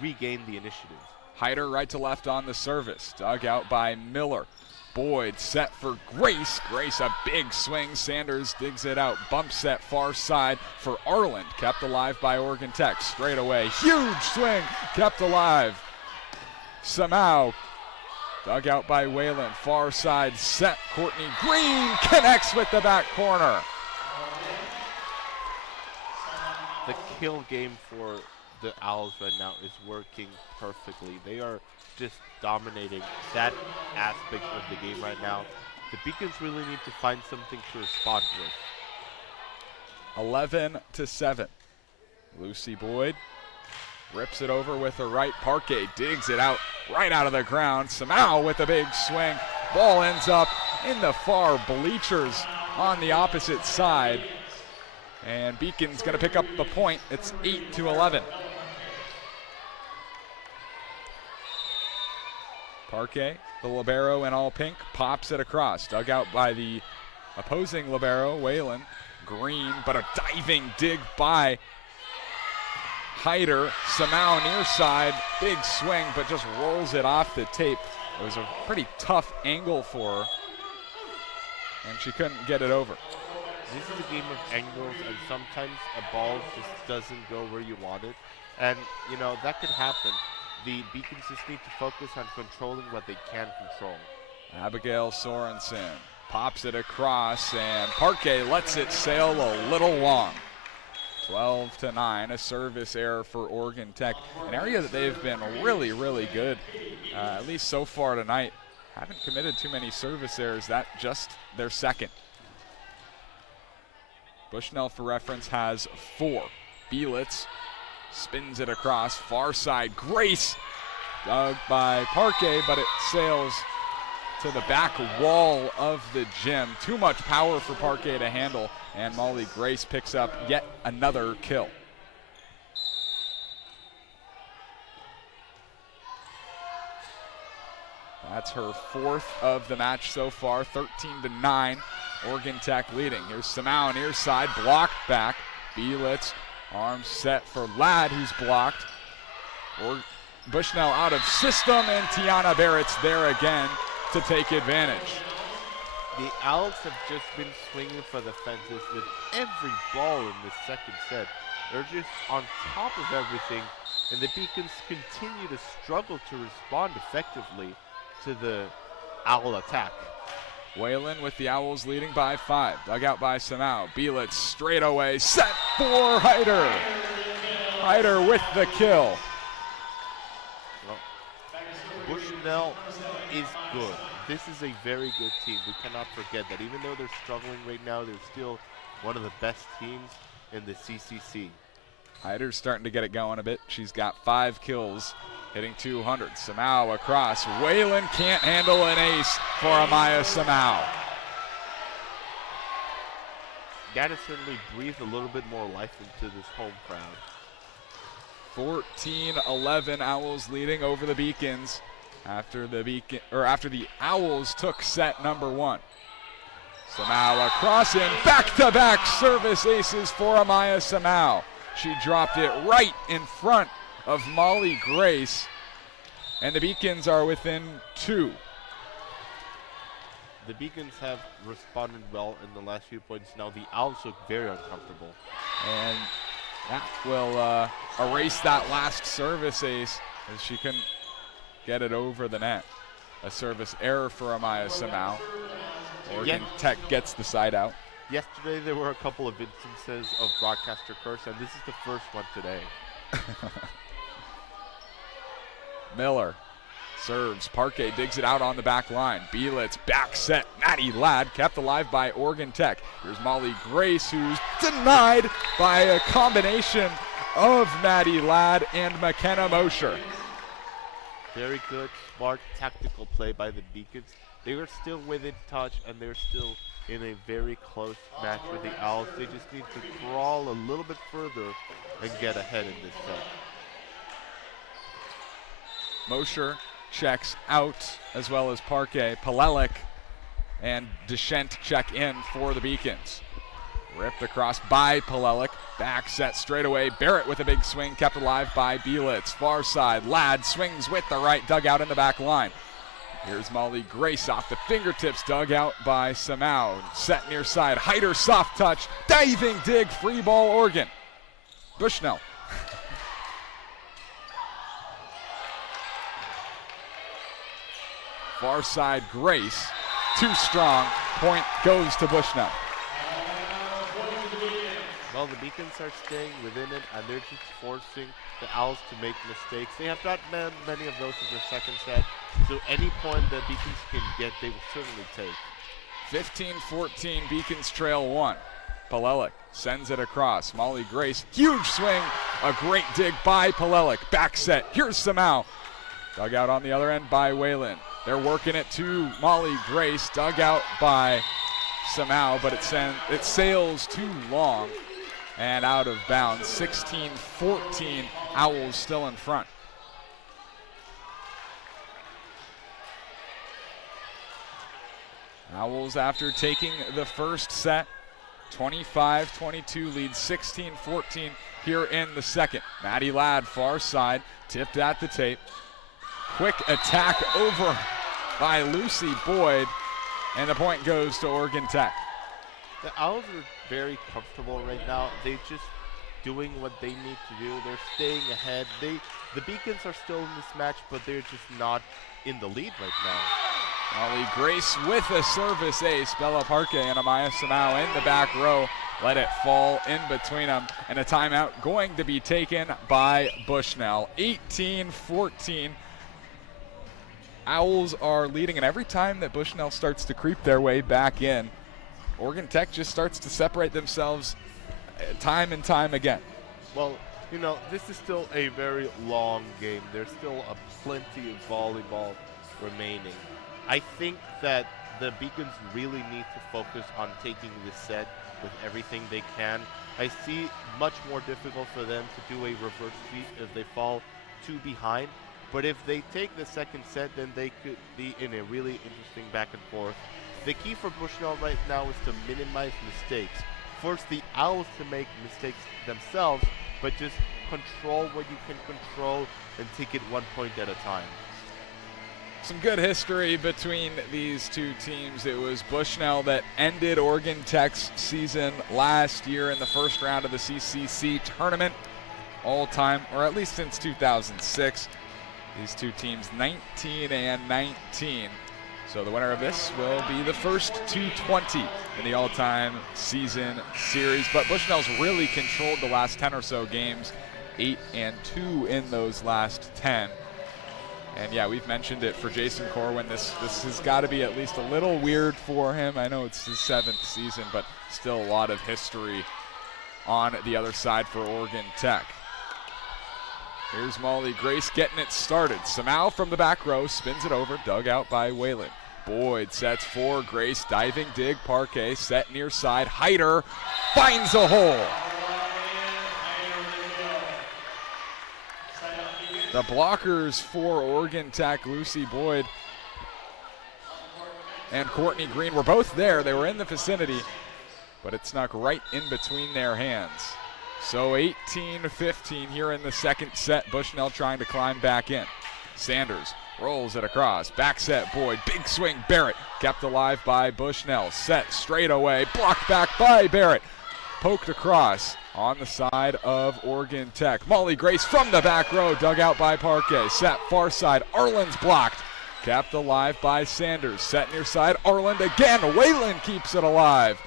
regained the initiative. Hyder right to left on the service. Dug out by Miller. Boyd set for Grace. Grace a big swing. Sanders digs it out. Bump set far side for Arland. Kept alive by Oregon Tech. Straight away. Huge swing. Kept alive. Somehow dug out by Whalen. Far side set. Courtney Green connects with the back corner. The kill game for the Owls right now is working perfectly. They are just dominating that aspect of the game right now. The Beacons really need to find something to respond with. 11-7. Lucy Boyd Rips it over with the right. Parquet digs it out right out of the ground. Samau with a big swing. Ball ends up in the far bleachers on the opposite side. And Beacon's going to pick up the point. It's 8-11. Parquet, the libero in all pink, pops it across. Dug out by the opposing libero, Whalen. Green, but a diving dig by Hyder. Samau near side, big swing, but just rolls it off the tape. It was a pretty tough angle for her, and she couldn't get it over. This is a game of angles, and sometimes a ball just doesn't go where you want it. And, you know, that could happen. The Beacons just need to focus on controlling what they can control. Abigail Sorensen pops it across, and Parquet lets it sail a little long. 12-9, a service error for Oregon Tech, an area that they've been really, really good, at least so far tonight. Haven't committed too many service errors, that just their second. Bushnell, for reference, has 4. Belitz spins it across, far side. Grace dug by Parquet, but it sails to the back wall of the gym. Too much power for Parquet to handle, and Molly Grace picks up yet another kill. That's her 4th of the match so far, 13-9. Oregon Tech leading. Here's Samau near side, blocked back. Belitz, arms set for Ladd, who's blocked. Bushnell out of system, and Tiana Barrett's there again to take advantage. The Owls have just been swinging for the fences with every ball in the second set. They're just on top of everything, and the Beacons continue to struggle to respond effectively to the Owl attack. Whalen with the Owls leading by 5. Dug out by Samau. Belitz straight away, set for Hyder. Hyder with the kill. Well, Bushnell is good. This is a very good team. We cannot forget that. Even though they're struggling right now, they're still one of the best teams in the CCC. Hyder's starting to get it going a bit. She's got 5 kills, hitting 200. Samau across. Whalen can't handle an ace for Amaya Samau. That has certainly breathed a little bit more life into this home crowd. 14-11, Owls leading over the Beacons after the Owls took set number 1. Samau across, and back-to-back service aces for Amaya Samau. She dropped it right in front of Molly Grace, and the Beacons are within 2. The Beacons have responded well in the last few points. Now the Owls look very uncomfortable. And that will erase that last service ace, as she couldn't get it over the net. A service error for Amaya Samau. Oregon Tech gets the side out. Yesterday there were a couple of instances of broadcaster curse, and this is the first one today. Miller serves. Parquet digs it out on the back line. Belitz back set. Maddie Ladd kept alive by Oregon Tech. Here's Molly Grace, who's denied by a combination of Maddie Ladd and McKenna Mosher. Very good, smart, tactical play by the Beacons. They are still within touch, and they're still in a very close match with the Owls. They just need to crawl a little bit further and get ahead in this set. Mosher checks out, as well as Parquet. Palelic and Deschent check in for the Beacons. Ripped across by Palelic. Back set straight away. Barrett with a big swing, kept alive by Belitz. Far side, Ladd swings with the right, dug out in the back line. Here's Molly Grace off the fingertips, dug out by Samau. Set near side, Hyder soft touch, diving dig, free ball Oregon. Bushnell. Far side, Grace, too strong. Point goes to Bushnell. Well, the Beacons are staying within it, and they're just forcing the Owls to make mistakes. They have not made many of those in their second set, so any point that Beacons can get, they will certainly take. 15-14, Beacons trail 1. Palelic sends it across. Molly Grace, huge swing A great dig by Palelik. Back set. Here's Samau. Dug out on the other end by Whalen. They're working it to Molly Grace. Dug out by Samau, but it sails too long and out of bounds. 16-14. Owls still in front. Owls, after taking the first set, 25-22, lead 16-14 here in the second. Maddie Ladd, far side, tipped at the tape. Quick attack over by Lucy Boyd, and the point goes to Oregon Tech. The Owls are very comfortable right now. They're just doing what they need to do. They're staying ahead. The Beacons are still in this match, but they're just not in the lead right now. Molly Grace with a service ace. Bella Parque and Amaya Samau in the back row. Let it fall in between them. And a timeout going to be taken by Bushnell. 18-14. Owls are leading, and every time that Bushnell starts to creep their way back in, Oregon Tech just starts to separate themselves time and time again. Well, you know, this is still a very long game. There's still plenty of volleyball remaining. I think that the Beacons really need to focus on taking this set with everything they can. I see much more difficult for them to do a reverse sweep if they fall too behind. But if they take the second set, then they could be in a really interesting back and forth. The key for Bushnell right now is to minimize mistakes. Force the Owls to make mistakes themselves, but just control what you can control and take it 1 point at a time. Some good history between these two teams. It was Bushnell that ended Oregon Tech's season last year in the first round of the CCC tournament. All time, or at least since 2006. These two teams 19 and 19. So the winner of this will be the first 220 in the all-time season series. But Bushnell's really controlled the last 10 or so games, 8-2 in those last 10. And yeah, we've mentioned it for Jason Corwin. This has got to be at least a little weird for him. I know it's his 7th season, but still a lot of history on the other side for Oregon Tech. Here's Molly Grace getting it started. Samau from the back row spins it over, dug out by Whalen. Boyd sets for Grace, diving dig, Parquet, set near side. Hyder finds a hole. The blockers for Oregon Tech, Lucy Boyd and Courtney Green, were both there. They were in the vicinity, but it snuck right in between their hands. So 18-15 here in the second set. Bushnell trying to climb back in. Sanders rolls it across. Back set, Boyd. Big swing, Barrett. Kept alive by Bushnell. Set straight away. Blocked back by Barrett. Poked across on the side of Oregon Tech. Molly Grace from the back row. Dug out by Parquet. Set far side. Arlen's blocked. Kept alive by Sanders. Set near side. Arlen again. Whalen keeps it alive.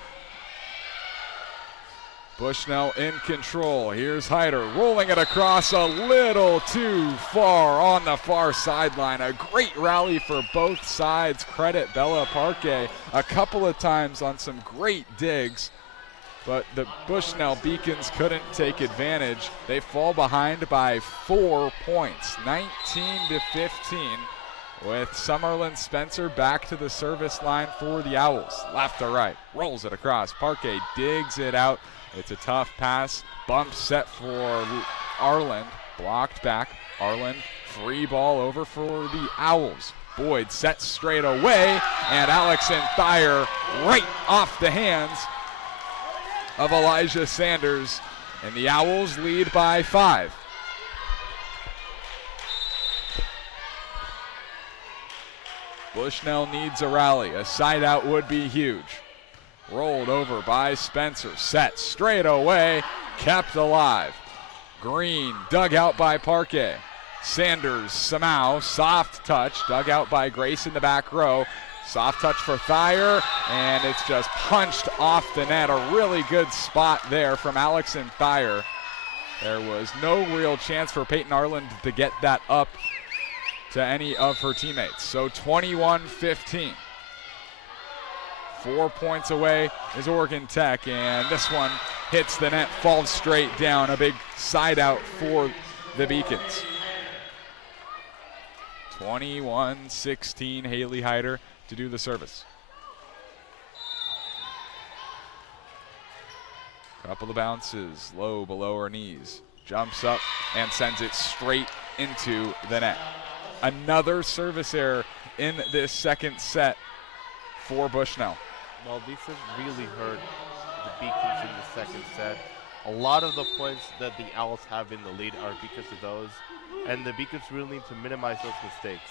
Bushnell in control. Here's Hyder rolling it across a little too far on the far sideline. A great rally for both sides. Credit Bella Parquet a couple of times on some great digs, but the Bushnell Beacons couldn't take advantage. They fall behind by 4 points, 19-15, with Summerlin Spencer back to the service line for the Owls. Left to right, rolls it across. Parquet digs it out. It's a tough pass. Bump set for Arlen. Blocked back. Arlen, free ball over for the Owls. Boyd sets straight away, and Alex and Thayer right off the hands of Elijah Sanders, and the Owls lead by 5. Bushnell needs a rally. A side out would be huge. Rolled over by Spencer. Set straight away. Kept alive. Green dug out by Parquet. Sanders, Samau, soft touch. Dug out by Grace in the back row. Soft touch for Thayer, and it's just punched off the net. A really good spot there from Alex and Thayer. There was no real chance for Peyton Arlen to get that up to any of her teammates. So 21-15. 4 points away is Oregon Tech, and this one hits the net, falls straight down. A big side out for the Beacons. 21-16, Haley Hyder to do the service. Couple of bounces, low below her knees. Jumps up and sends it straight into the net. Another service error in this second set for Bushnell. Well, this has really hurt the Beacons in the second set. A lot of the points that the Owls have in the lead are because of those, and the Beacons really need to minimize those mistakes.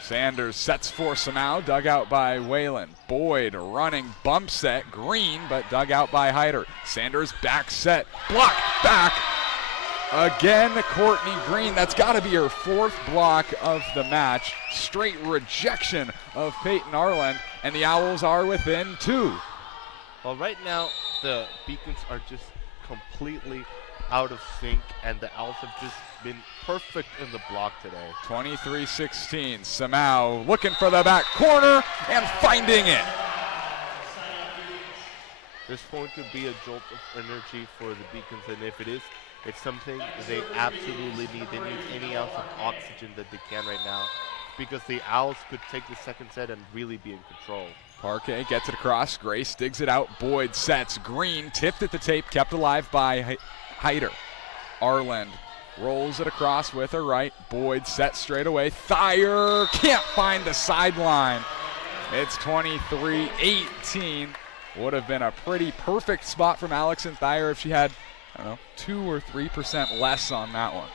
Sanders sets for Samau, dug out by Whalen. Boyd running bump set, Green, but dug out by Hyder. Sanders back set, blocked back. Again, Courtney Green. That's got to be her fourth block of the match. Straight rejection of Peyton Arland, and the Owls are within 2. Well, right now, the Beacons are just completely out of sync, and the Owls have just been perfect in the block today. 23-16, Samau looking for the back corner and finding it. This point could be a jolt of energy for the Beacons, and if it is, it's something they absolutely need. They need any ounce of oxygen that they can right now, because the Owls could take the second set and really be in control. Parquet gets it across, Grace digs it out, Boyd sets, Green tipped at the tape, kept alive by Hyder. Arland rolls it across with her right, Boyd set straight away, Thayer can't find the sideline. It's 23-18. Would have been a pretty perfect spot from Alexon Thayer if she had, I don't know, 2 or 3% less on that one.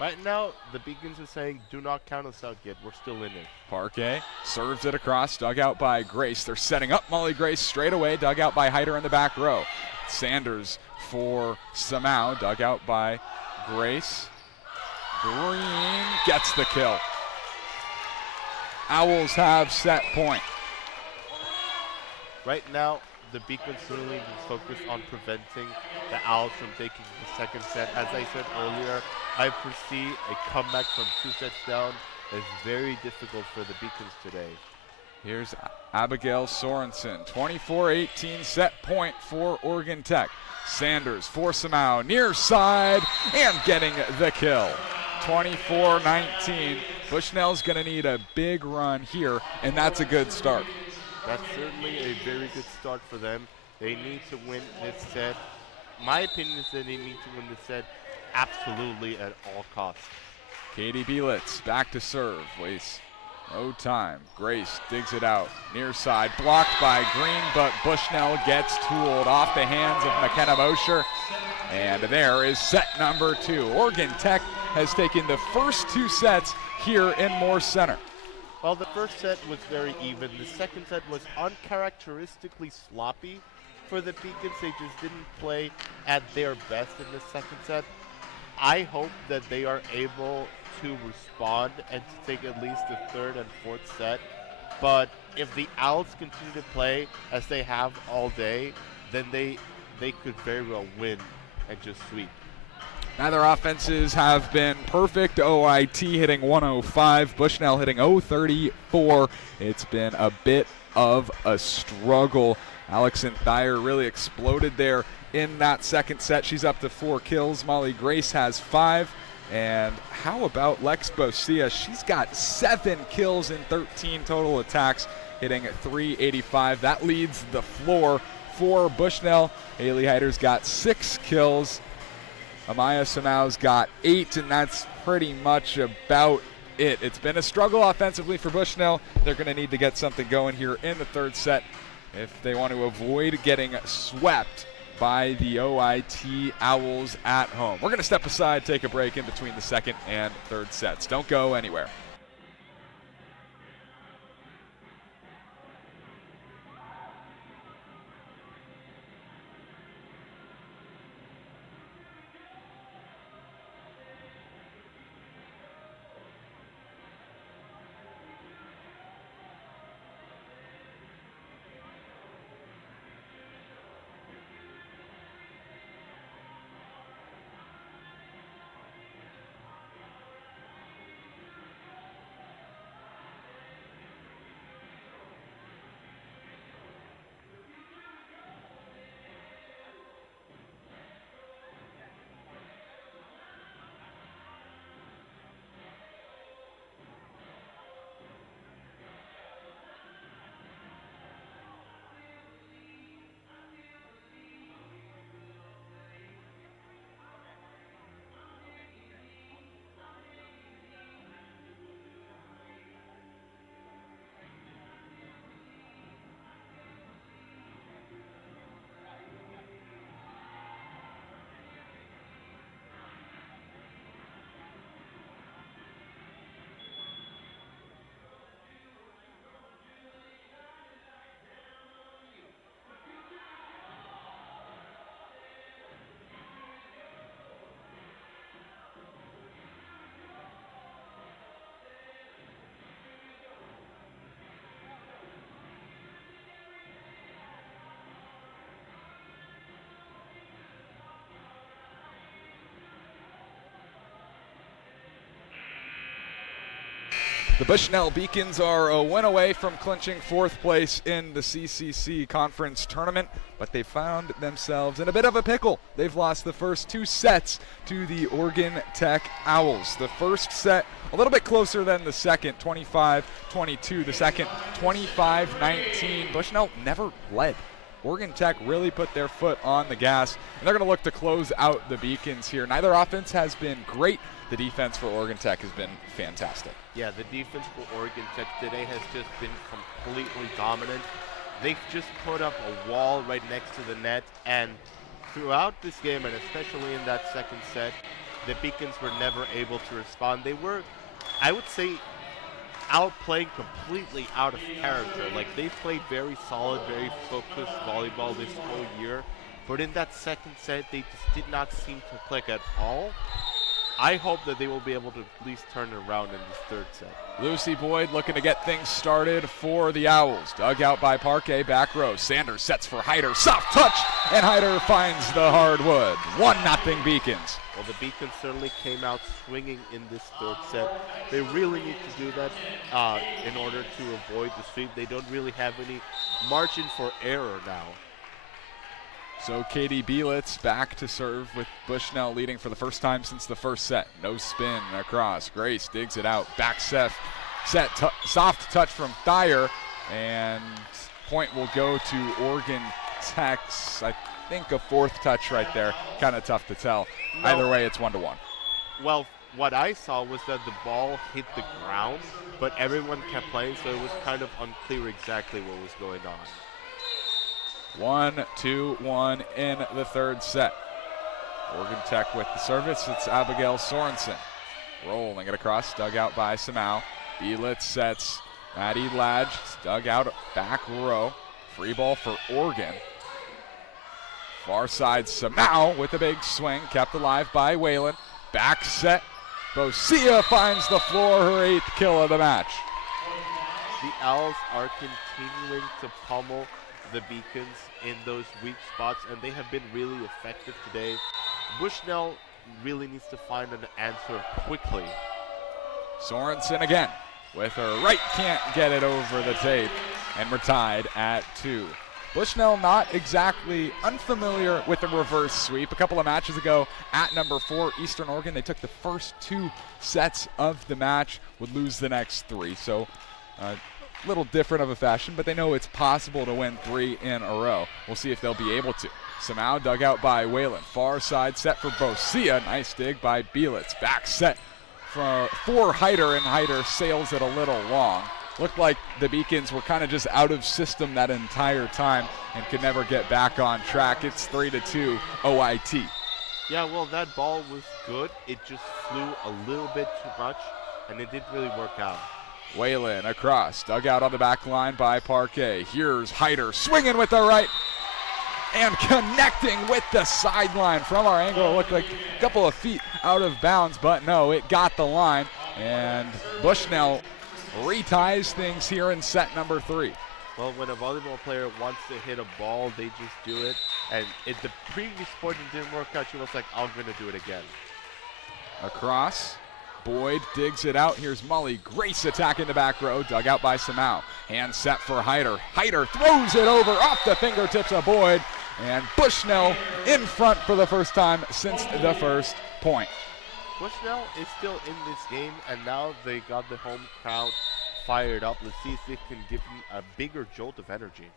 Right now, the Beacons are saying, do not count us out yet. We're still in it. Parquet serves it across, dug out by Grace. They're setting up Molly Grace straight away, dug out by Hyder in the back row. Sanders for Samau, dug out by Grace. Green gets the kill. Owls have set point. Right now, the Beacons really need to focus on preventing the Owls from taking the second set. As I said earlier, I foresee a comeback from 2 sets down is very difficult for the Beacons today. Here's Abigail Sorensen, 24-18 set point for Oregon Tech. Sanders for Samau, near side, and getting the kill. 24-19. Bushnell's going to need a big run here, and that's a good start. That's certainly a very good start for them. They need to win this set. My opinion is that they need to win this set absolutely at all costs. Katie Bielitz back to serve, wastes no time. Grace digs it out, near side, blocked by Green, but Bushnell gets tooled off the hands of McKenna Mosher. And there is set number 2. Oregon Tech has taken the first 2 sets here in Moore Center. Well, the first set was very even. The second set was uncharacteristically sloppy for the Beacons. They just didn't play at their best in the second set. I hope that they are able to respond and to take at least the third and fourth set. But if the Owls continue to play as they have all day, then they could very well win and just sweep. Neither offenses have been perfect. OIT hitting 105, Bushnell hitting 034. It's been a bit of a struggle. Alexon Thayer really exploded there in that second set. She's up to 4 kills. Molly Grace has 5. And how about Lex Bosia? She's got 7 kills and 13 total attacks, hitting at 385. That leads the floor for Bushnell. Haley Hyder's got 6 kills. Amaya Samau's got 8, and that's pretty much about it. It's been a struggle offensively for Bushnell. They're going to need to get something going here in the third set if they want to avoid getting swept by the OIT Owls at home. We're going to step aside, take a break in between the second and third sets. Don't go anywhere. The Bushnell Beacons are a win away from clinching 4th place in the CCC Conference Tournament, but they found themselves in a bit of a pickle. They've lost the first 2 sets to the Oregon Tech Owls. The first set a little bit closer than the second, 25-22. The second, 25-19. Bushnell never led. Oregon Tech really put their foot on the gas, and they're going to look to close out the Beacons here. Neither offense has been great. The defense for Oregon Tech has been fantastic. Yeah, the defense for Oregon Tech today has just been completely dominant. They've just put up a wall right next to the net, and throughout this game, and especially in that second set, the Beacons were never able to respond. They were, I would say, outplaying completely out of character. Like, they've played very solid, very focused volleyball this whole year, but in that second set, they just did not seem to click at all. I hope that they will be able to at least turn it around in this third set. Lucy Boyd looking to get things started for the Owls. Dug out by Parquet, back row. Sanders sets for Hyder. Soft touch, and Hyder finds the hardwood. 1-0 Beacons. Well, the Beacons certainly came out swinging in this third set. They really need to do that in order to avoid the sweep. They don't really have any margin for error now. So Katie Bielitz back to serve with Bushnell leading for the first time since the first set. No spin across. Grace digs it out. Back set soft touch from Thayer, and point will go to Oregon Tech's, I think, a 4th touch right there. Kind of tough to tell. No. Either way, it's 1-1. Well, what I saw was that the ball hit the ground, but everyone kept playing, so it was kind of unclear exactly what was going on. 1-2-1 in the third set. Oregon Tech with the service. It's Abigail Sorensen. Rolling it across, dug out by Samau. Bielitz sets Maddie Ladge, dug out back row. Free ball for Oregon. Far side Samau with a big swing, kept alive by Whalen. Back set. Bosia finds the floor, her 8th kill of the match. The Owls are continuing to pummel the Beacons in those weak spots, and they have been really effective today. Bushnell really needs to find an answer quickly. Sorensen again with her right, can't get it over the tape, and we're tied at 2. Bushnell not exactly unfamiliar with the reverse sweep. A couple of matches ago at number 4, Eastern Oregon, they took the first 2 sets of the match, would lose the next 3. So little different of a fashion, but they know it's possible to win 3 in a row. We'll see if they'll be able to. Somehow dug out by Whalen. Far side set for Bosia. Nice dig by Bielitz. Back set for Hyder, and Hyder sails it a little long. Looked like the Beacons were kind of just out of system that entire time and could never get back on track. It's 3-2 OIT. Yeah, well, that ball was good. It just flew a little bit too much, and it didn't really work out. Whalen across, dug out on the back line by Parquet. Here's Hyder swinging with the right and connecting with the sideline from our angle. It looked like a couple of feet out of bounds, but no, it got the line. And Bushnell reties things here in set number 3. Well, when a volleyball player wants to hit a ball, they just do it. And if the previous point didn't work out, she was like, I'm going to do it again. Across. Boyd digs it out. Here's Molly Grace attacking the back row. Dug out by Samau. Hand set for Hyder. Hyder throws it over off the fingertips of Boyd. And Bushnell in front for the first time since the first point. Bushnell is still in this game, and now they got the home crowd fired up. Let's see if they can give them a bigger jolt of energy.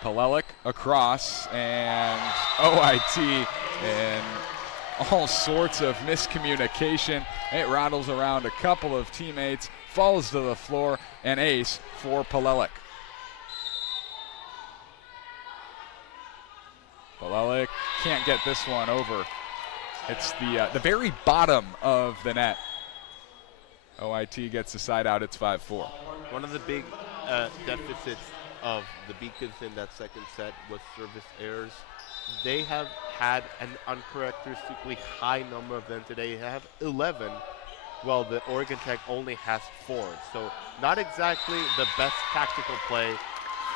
Palelik across, and OIT and all sorts of miscommunication. It rattles around a couple of teammates, falls to the floor, and ace for Palelik. Palelik can't get this one over. It's the very bottom of the net. OIT gets the side out. It's 5-4. One of the big deficits of the Beacons in that second set was service errors. They have had an uncharacteristically high number of them today. They have 11, while the Oregon Tech only has 4. So not exactly the best tactical play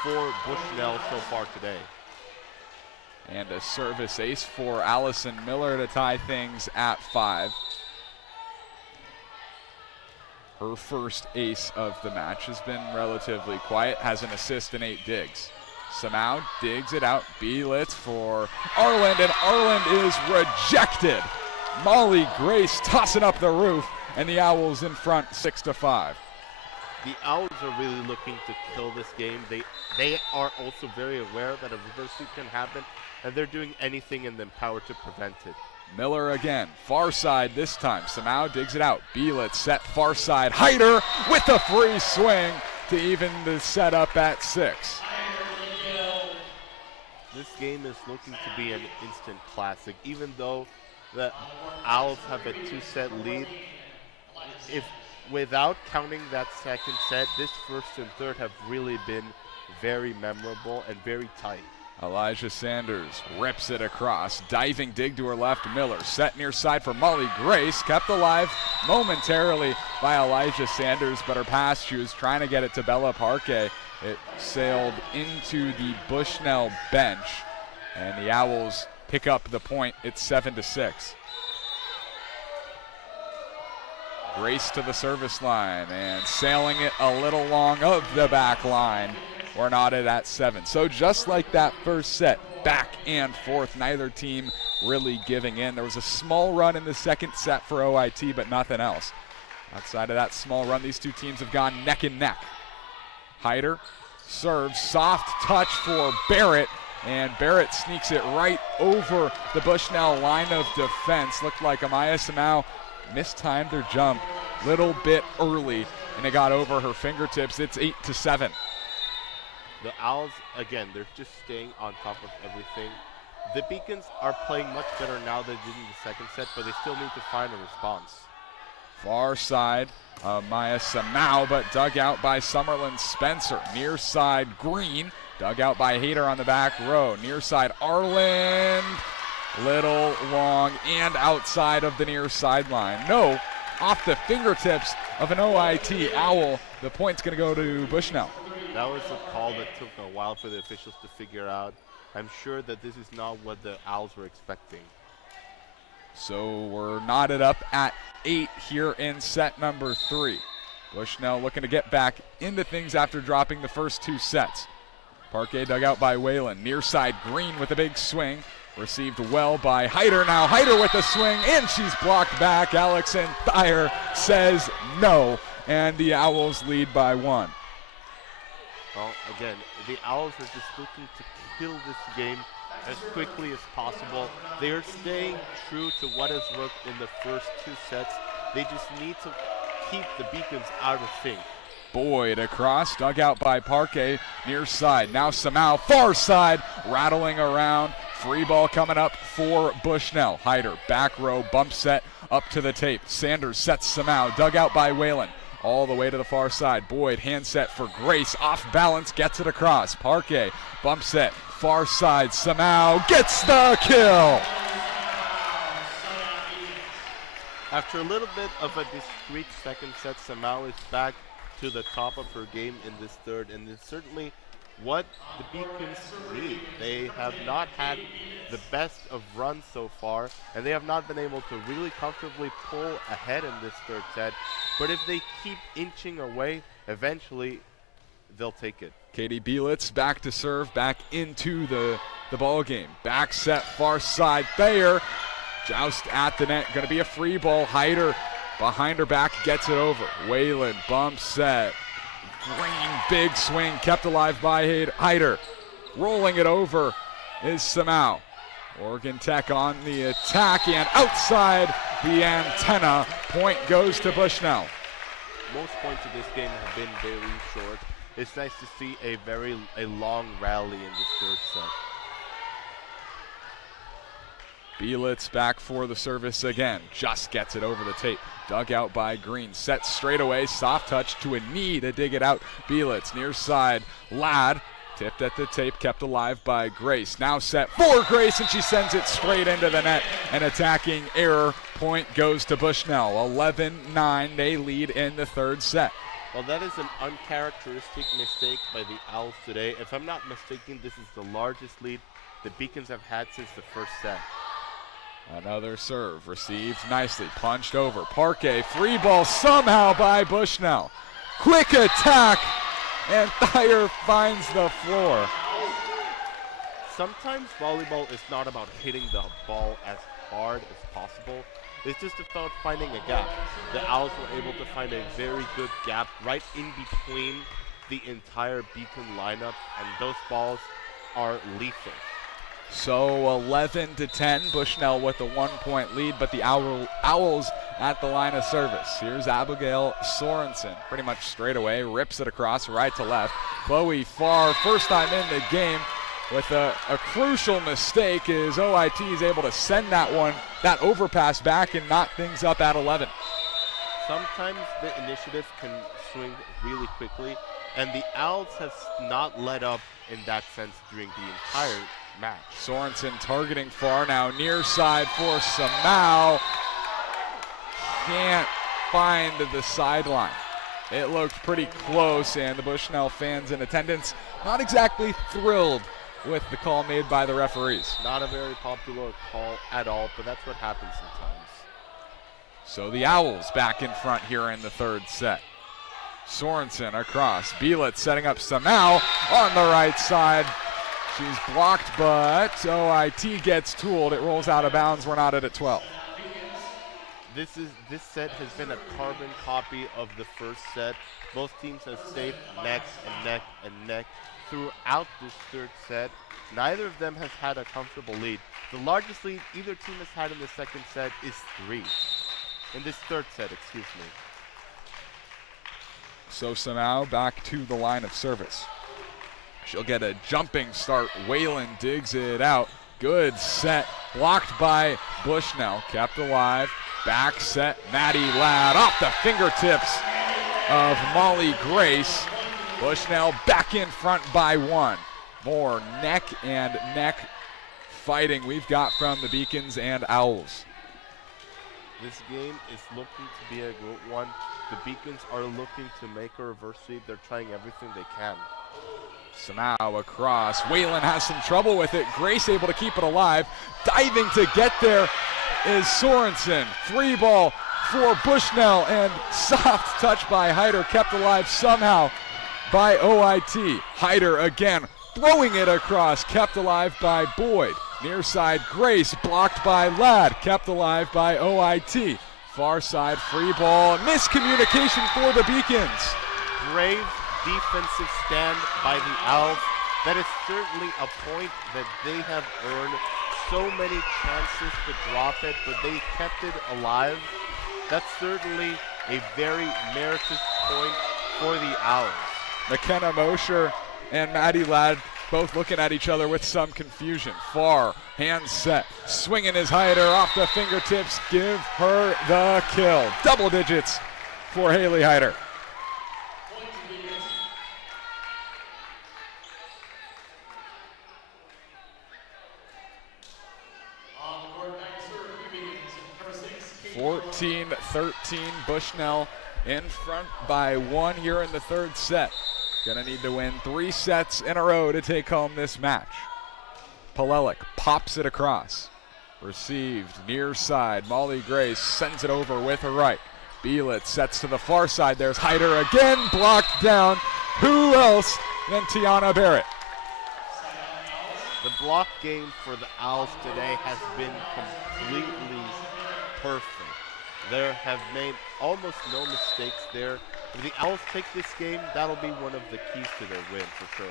for Bushnell so far today. And a service ace for Allison Miller to tie things at 5. Her first ace of the match has been relatively quiet, has an assist and 8 digs. Somehow digs it out. Bielitz for Arland, and Arland is rejected. Molly Grace tossing up the roof, and the Owls in front 6-5. The Owls are really looking to kill this game. They are also very aware that a reverse sweep can happen, and they're doing anything in their power to prevent it. Miller again, far side this time. Somehow digs it out. Bielitz set far side. Hyder with a free swing to even the setup at 6. This game is looking to be an instant classic, even though the Owls have a 2-set lead. If without counting that second set, this first and third have really been very memorable and very tight. Elijah Sanders rips it across. Diving dig to her left. Miller set near side for Molly Grace. Kept alive momentarily by Elijah Sanders, but her pass, she was trying to get it to Bella Parquet. It sailed into the Bushnell bench, and the Owls pick up the point. It's 7-6. Grace to the service line and sailing it a little long of the back line. We're knotted at 7. So just like that first set, back and forth, neither team really giving in. There was a small run in the second set for OIT, but nothing else. Outside of that small run, these two teams have gone neck and neck. Hyder serves, soft touch for Barrett, and Barrett sneaks it right over the Bushnell line of defense. Looked like Amaya Samau mistimed her jump a little bit early, and it got over her fingertips. It's 8-7. The Owls, again, they're just staying on top of everything. The Beacons are playing much better now than they did in the second set, but they still need to find a response. Far side, Maya Samau, but dug out by Summerlin Spencer. Near side, Green, dug out by Hayter on the back row. Near side, Arland, little long and outside of the near sideline. No, off the fingertips of an OIT Owl. The point's going to go to Bushnell. That was a call that took a while for the officials to figure out. I'm sure that this is not what the Owls were expecting. So we're knotted up at 8 here in set number 3. Bushnell looking to get back into things after dropping the first 2 sets. Parquet dug out by Whalen. Near side, Green with a big swing. Received well by Hyder. Now Hyder with the swing, and she's blocked back. Alex and Thayer says no, and the Owls lead by 1. Well, again, the Owls are just looking to kill this game as quickly as possible. They are staying true to what has worked in the first 2 sets. They just need to keep the Beacons out of sync. Boyd across, dug out by Parquet, near side. Now Samau, far side, rattling around. Free ball coming up for Bushnell. Hyder, back row, bump set, up to the tape. Sanders sets Samau, dug out by Whalen. All the way to the far side. Boyd, hand set for Grace, off balance, gets it across. Parquet, bump set, far side. Samau gets the kill. After a little bit of a discreet second set, Samau is back to the top of her game in this third, and it's certainly what the Beacons need. They have not had the best of runs so far, and they have not been able to really comfortably pull ahead in this third set. But if they keep inching away, eventually they'll take it. Katie Bielitz back to serve, back into the ball game. Back set, far side, Thayer. Joust at the net, gonna be a free ball. Hyder behind her back, gets it over. Whalen, bump set. Green, big swing, kept alive by Hyder. Rolling it over is Samau. Oregon Tech on the attack, and outside the antenna. Point goes to Bushnell. Most points of this game have been very short. It's nice to see a long rally in this third set. Bielitz back for the service again. Just gets it over the tape. Dug out by Green. Set straight away. Soft touch to a knee to dig it out. Bielitz near side. Ladd tipped at the tape. Kept alive by Grace. Now set for Grace, and she sends it straight into the net. An attacking error. Point goes to Bushnell. 11-9. They lead in the third set. Well, that is an uncharacteristic mistake by the Owls today. If I'm not mistaken, this is the largest lead the Beacons have had since the first set. Another serve received nicely, punched over. Parquet, free ball somehow by Bushnell. Quick attack, and Thayer finds the floor. Sometimes volleyball is not about hitting the ball as hard as possible. It's just about finding a gap. The Owls were able to find a very good gap right in between the entire Beacon lineup, and those balls are lethal. So 11-10, Bushnell with a 1-point lead, but the Owls at the line of service. Here's Abigail Sorensen, pretty much straight away, rips it across right to left. Chloe Farr, first time in the game, with a crucial mistake, is OIT is able to send that overpass back and knock things up at 11. Sometimes the initiative can swing really quickly, and the Owls have not let up in that sense during the entire match. Sorensen targeting Farr now, near side for Samau. Can't find the sideline. It looked pretty close, and the Bushnell fans in attendance not exactly thrilled with the call made by the referees. Not a very popular call at all, but that's what happens sometimes. So the Owls back in front here in the third set. Sorensen across. Bielet setting up Samau on the right side. She's blocked, but OIT gets tooled. It rolls out of bounds. We're not at 12. This set has been a carbon copy of the first set. Both teams have stayed neck and neck and neck throughout this third set. Neither of them has had a comfortable lead. The largest lead either team has had in the second set is 3. In this third set, excuse me. So Samau back to the line of service. She'll get a jumping start. Whalen digs it out. Good set. Blocked by Bushnell. Kept alive. Back set. Maddie Ladd off the fingertips of Molly Grace. Bushnell back in front by 1. More neck and neck fighting we've got from the Beacons and Owls. This game is looking to be a good one. The Beacons are looking to make a reverse sweep. They're trying everything they can. Samau across. Whalen has some trouble with it. Grace able to keep it alive. Diving to get there is Sorensen. Free ball for Bushnell, and soft touch by Hyder, kept alive somehow by OIT. Hyder again throwing it across, kept alive by Boyd. Near side Grace, blocked by Ladd, kept alive by OIT. Far side free ball, miscommunication for the Beacons. Brave defensive stand by the Owls. That is certainly a point that they have earned. So many chances to drop it, but they kept it alive. That's certainly a very meritorious point for the Owls. McKenna Mosher and Maddie Ladd both looking at each other with some confusion. Far, hand set, swinging his Hyder off the fingertips. Give her the kill. Double digits for Haley Hyder. On the court, back to serve, the Beacons, number 6, 14-13, Bushnell in front by 1 here in the third set. Gonna need to win 3 sets in a row to take home this match. Palelik pops it across. Received near side. Molly Grace sends it over with her right. Bielet sets to the far side. There's Hyder again, blocked down. Who else than Tiana Barrett? The block game for the Owls today has been completely perfect. They have made almost no mistakes there. If the Owls take this game, that'll be one of the keys to their win for sure.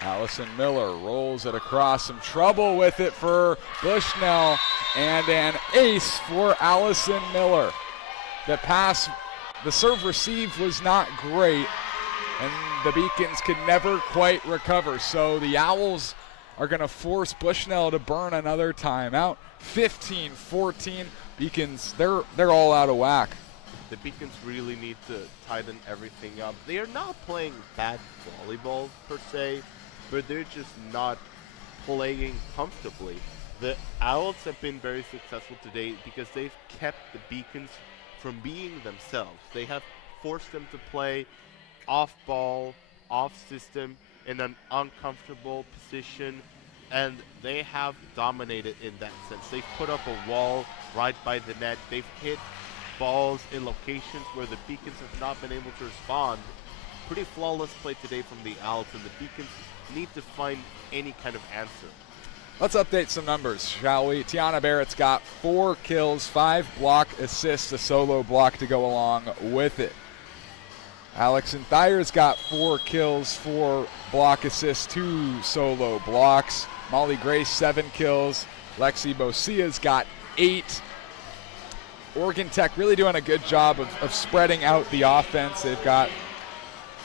Allison Miller rolls it across. Some trouble with it for Bushnell, and an ace for Allison Miller. The pass, the serve receive was not great, and the Beacons could never quite recover. So the Owls are going to force Bushnell to burn another timeout. 15-14. Beacons, they're all out of whack. The Beacons really need to tighten everything up. They are not playing bad volleyball per se, but they're just not playing comfortably. The Owls have been very successful today because they've kept the Beacons from being themselves. They have forced them to play off ball, off system, in an uncomfortable position, and they have dominated in that sense. They've put up a wall right by the net. They've hit balls in locations where the Beacons have not been able to respond. Pretty flawless play today from the Owls, and the Beacons need to find any kind of answer. Let's update some numbers, shall we? Tiana Barrett's got 4 kills, 5 block assists, a solo block to go along with it. Alex Thayer's got 4 kills, 4 block assists, 2 solo blocks. Molly Grace, 7 kills. Lexi Bosia's got 8. Oregon Tech really doing a good job of spreading out the offense. They've got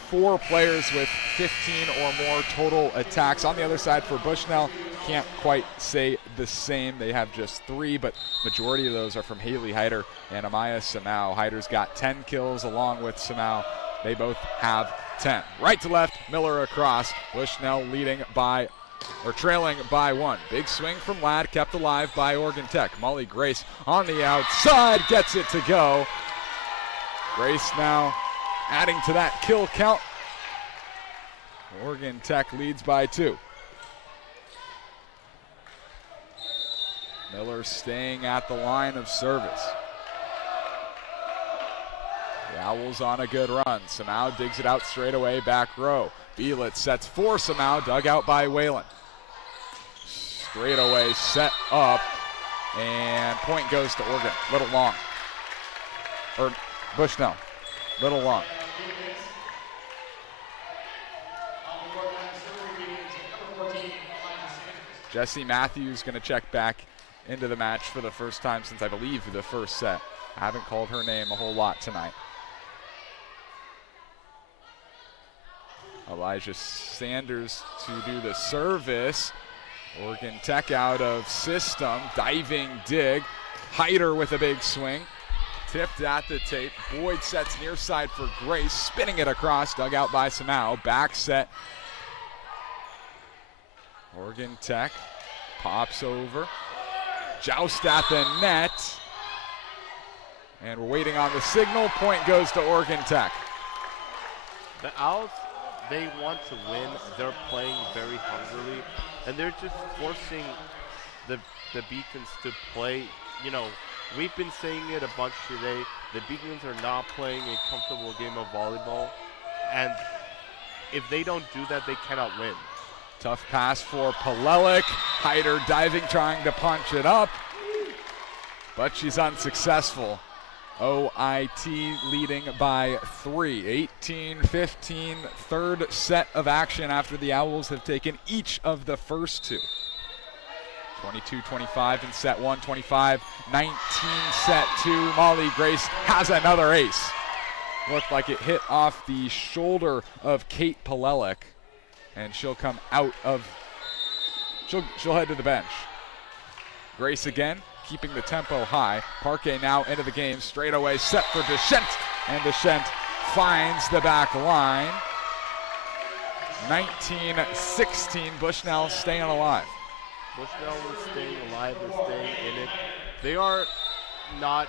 4 players with 15 or more total attacks. On the other side for Bushnell, can't quite say the same. They have just 3, but majority of those are from Haley Hyder and Amaya Samau. Hyder's got 10 kills along with Samau. They both have 10. Right to left, Miller across. Bushnell trailing by 1. Big swing from Ladd, kept alive by Oregon Tech. Molly Grace on the outside, gets it to go. Grace now adding to that kill count. Oregon Tech leads by 2. Miller staying at the line of service. The Owls on a good run. Samau digs it out straight away, back row. Belitz sets for Samau, dug out by Whalen. Straight away set up, and point goes to Oregon. Little long. Or Bushnell. Little long. Jesse Matthews going to check back into the match for the first time since I believe the first set. I haven't called her name a whole lot tonight. Elijah Sanders to do the service. Oregon Tech out of system. Diving dig. Hyder with a big swing. Tipped at the tape. Boyd sets near side for Grace. Spinning it across. Dug out by Samau. Back set. Oregon Tech pops over. Joust at the net. And we're waiting on the signal. Point goes to Oregon Tech. The Owls, they want to win. They're playing very hungrily, and they're just forcing the Beacons to play. You know, we've been saying it a bunch today. The Beacons are not playing a comfortable game of volleyball, and if they don't do that, they cannot win. Tough pass for Palelik. Hyder diving, trying to punch it up, but she's unsuccessful. OIT leading by 3, 18-15, third set of action after the Owls have taken each of the first 2. 22-25 in set 1, 25-19 set 2. Molly Grace has another ace. Looked like it hit off the shoulder of Kate Palelik, and she'll come out of, she'll head to the bench. Grace again, keeping the tempo high. Parquet now into the game, straight away set for Deschent, and Deschent finds the back line. 19-16, Bushnell staying alive. Bushnell is staying alive, is staying in it. They are not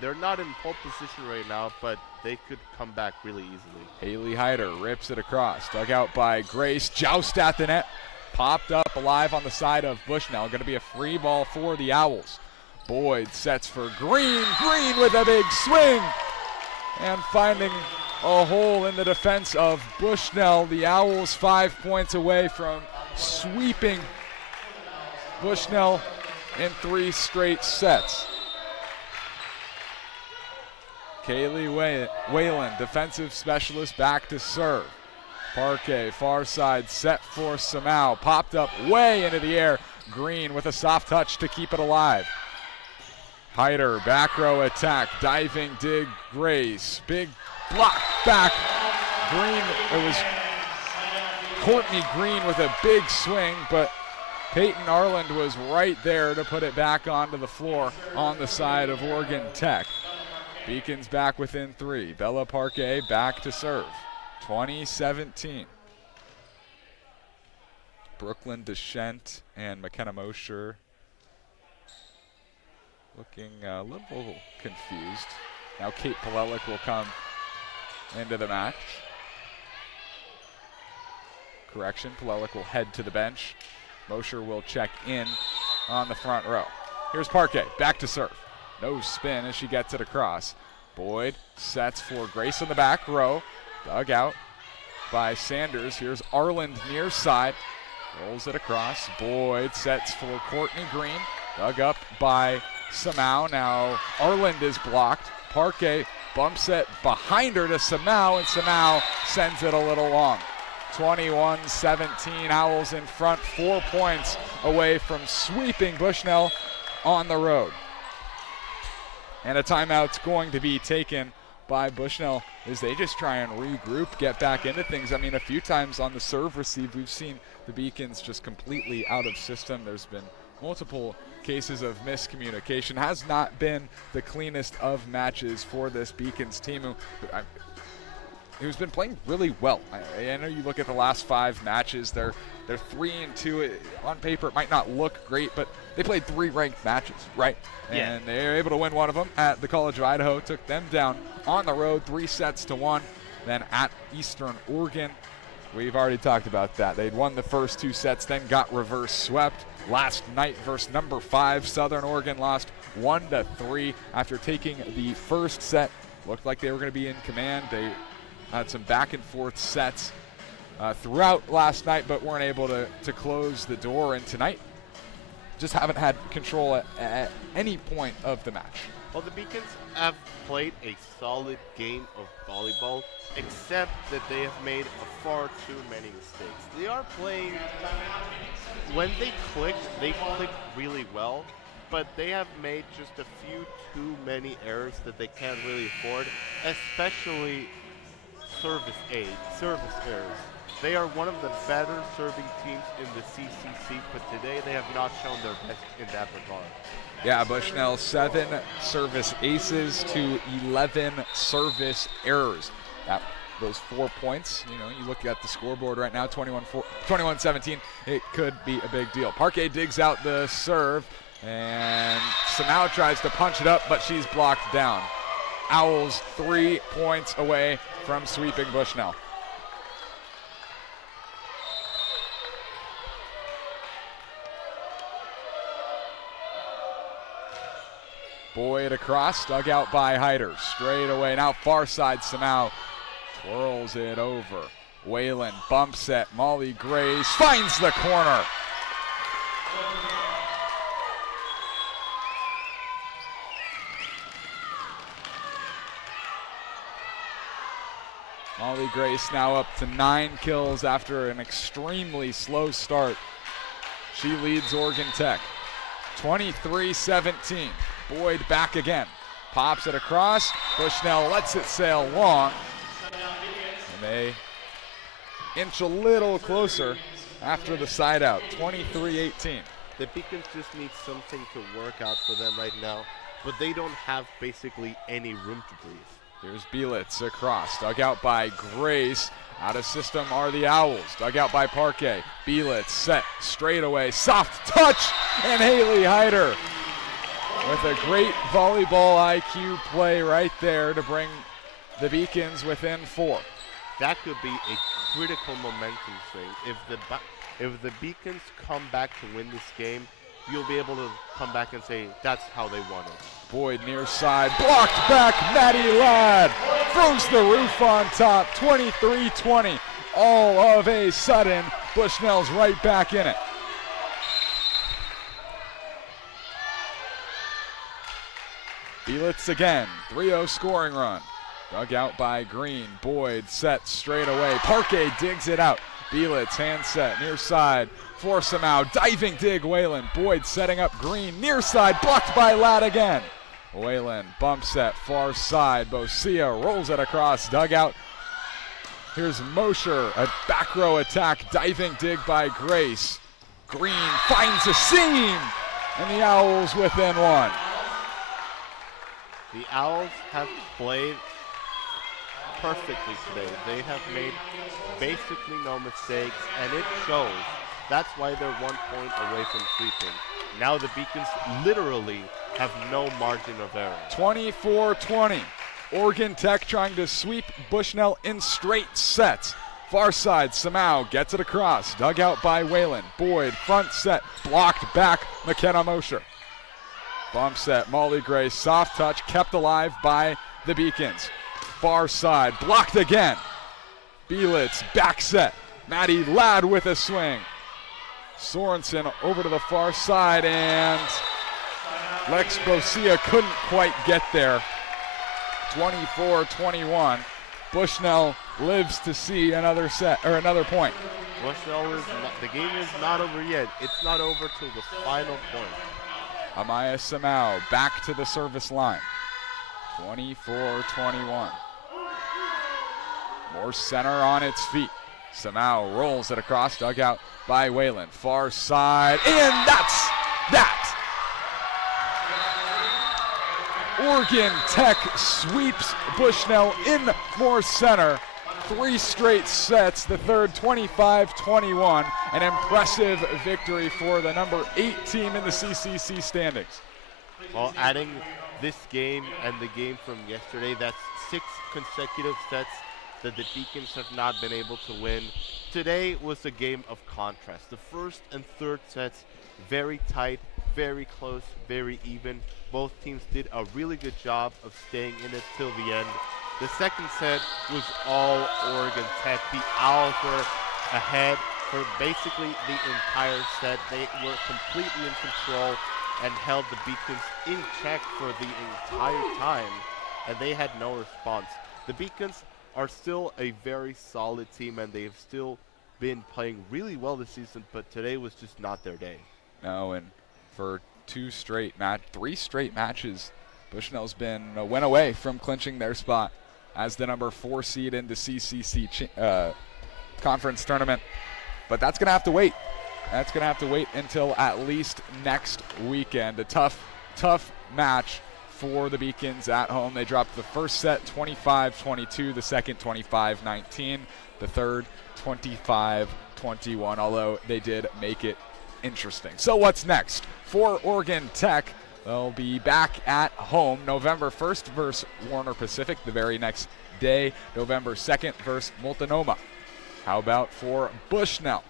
they're not in pole position right now, but they could come back really easily. Haley Hyder rips it across, dug out by Grace. Joust at the net, popped up alive on the side of Bushnell. Going to be a free ball for the Owls. Boyd sets for Green. Green with a big swing, and finding a hole in the defense of Bushnell. The Owls 5 points away from sweeping Bushnell in 3 straight sets. Kaylee Whalen, defensive specialist, back to serve. Parquet, far side, set for Samau. Popped up way into the air. Green with a soft touch to keep it alive. Hyder, back row attack, diving dig, Grace. Big block back. Green, it was Courtney Green with a big swing, but Peyton Arland was right there to put it back onto the floor on the side of Oregon Tech. Beacons back within 3. Bella Parquet back to serve. 20-17. Brooklyn Deschent and McKenna Mosher looking a little confused. Now Kate Palelik will come into the match. Correction, Palelik will head to the bench. Mosher will check in on the front row. Here's Parquet, back to serve. No spin as she gets it across. Boyd sets for Grace on the back row. Dug out by Sanders. Here's Arland near side. Rolls it across. Boyd sets for Courtney Green. Dug up by Samau. Now Arland is blocked. Parquet bumps it behind her to Samau, and Samau sends it a little long. 21-17, Owls in front, 4 points away from sweeping Bushnell on the road. And a timeout's going to be taken by Bushnell as they just try and regroup, get back into things. I mean, a few times on the serve receive, we've seen the Beacons just completely out of system. There's been multiple cases of miscommunication. Has not been the cleanest of matches for this Beacons team, who's been playing really well. I know you look at the last 5 matches, they're 3-2. On paper, it might not look great, but they played 3 ranked matches, right? Yeah. And they were able to win one of them at the College of Idaho, took them down on the road 3-1. Then at Eastern Oregon, we've already talked about that. They'd won the first 2 sets, then got reverse swept. Last night versus number 5, Southern Oregon lost 1-3 after taking the first set. Looked like they were going to be in command. They had some back and forth sets throughout last night, but weren't able to close the door. And tonight, just haven't had control at any point of the match. Well, the Beacons have played a solid game of volleyball, except that they have made far too many mistakes. They are playing, when they click really well, but they have made just a few too many errors that they can't really afford, especially service errors. They are one of the better serving teams in the CCC, but today they have not shown their best in that regard. Yeah, Bushnell 7 service aces to 11 service errors. Those 4 points, you look at the scoreboard right now, 21-17, it could be a big deal. Parquet digs out the serve, and Samau tries to punch it up, but she's blocked down. Owls 3 points away from sweeping Bushnell. Boyd across, dug out by Hyder. Straight away, now far side Samau twirls it over. Whalen bumps it. Molly Grace finds the corner. Molly Grace now up to 9 kills after an extremely slow start. She leads Oregon Tech. 23-17. Boyd back again. Pops it across. Bushnell lets it sail long. And they inch a little closer after the side out. 23-18. The Beacons just need something to work out for them right now, but they don't have basically any room to breathe. Here's Bielitz across. Dug out by Grace. Out of system are the Owls. Dug out by Parquet. Bielitz set straight away. Soft touch. And Haley Hyder with a great volleyball IQ play right there to bring the Beacons within 4. That could be a critical momentum thing. If the Beacons come back to win this game, you'll be able to come back and say that's how they won it. Boyd near side, blocked back, Maddie Ladd throws the roof on top, 23-20. All of a sudden, Bushnell's right back in it. Bielitz again, 3-0 scoring run. Dug out by Green, Boyd set straight away. Parquet digs it out. Bielitz hand set near side for Samau. Diving dig Whalen. Boyd setting up Green near side, blocked by Ladd again. Whalen bump set far side. Bosia rolls it across, dug out. Here's Mosher, a back row attack, diving dig by Grace. Green finds a seam, and the Owls within 1. The Owls have played perfectly today. They have made basically no mistakes, and it shows. That's why they're 1 point away from sweeping. Now the Beacons literally have no margin of error. 24-20. Oregon Tech trying to sweep Bushnell in straight sets. Far side, Samau gets it across. Dug out by Whalen. Boyd, front set, blocked back, McKenna Mosher. Bump set, Molly Gray, soft touch, kept alive by the Beacons. Far side, blocked again. Belitz, back set. Maddie Ladd with a swing. Sorensen over to the far side, and Lex Bosia couldn't quite get there. 24-21. Bushnell lives to see another set or another point. Bushnell the game is not over yet. It's not over till the final point. Amaya Samau back to the service line. 24-21. More center on its feet. Samau rolls it across, dug out by Whalen. Far side, and that's that. Oregon Tech sweeps Bushnell in more center. 3 straight sets, the third 25-21. An impressive victory for the number 8 team in the CCC standings. Well, adding this game and the game from yesterday, that's 6 consecutive sets that the Beacons have not been able to win. Today was a game of contrast. The first and third sets, very tight, very close, very even. Both teams did a really good job of staying in it till the end. The second set was all Oregon Tech. The Owls were ahead for basically the entire set. They were completely in control and held the Beacons in check for the entire time, and they had no response. The Beacons are still a very solid team, and they've still been playing really well this season, but today was just not their day. No, and for 3 straight matches, Bushnell's been a win away from clinching their spot as the number 4 seed in the CCC conference tournament. But that's going to have to wait. That's going to have to wait until at least next weekend. A tough match for the Beacons at home. They dropped the first set 25-22, the second 25-19, the third 25-21, although they did make it interesting. So what's next? For Oregon Tech, they'll be back at home November 1st versus Warner Pacific, the very next day, November 2nd versus Multnomah. How about for Bushnell?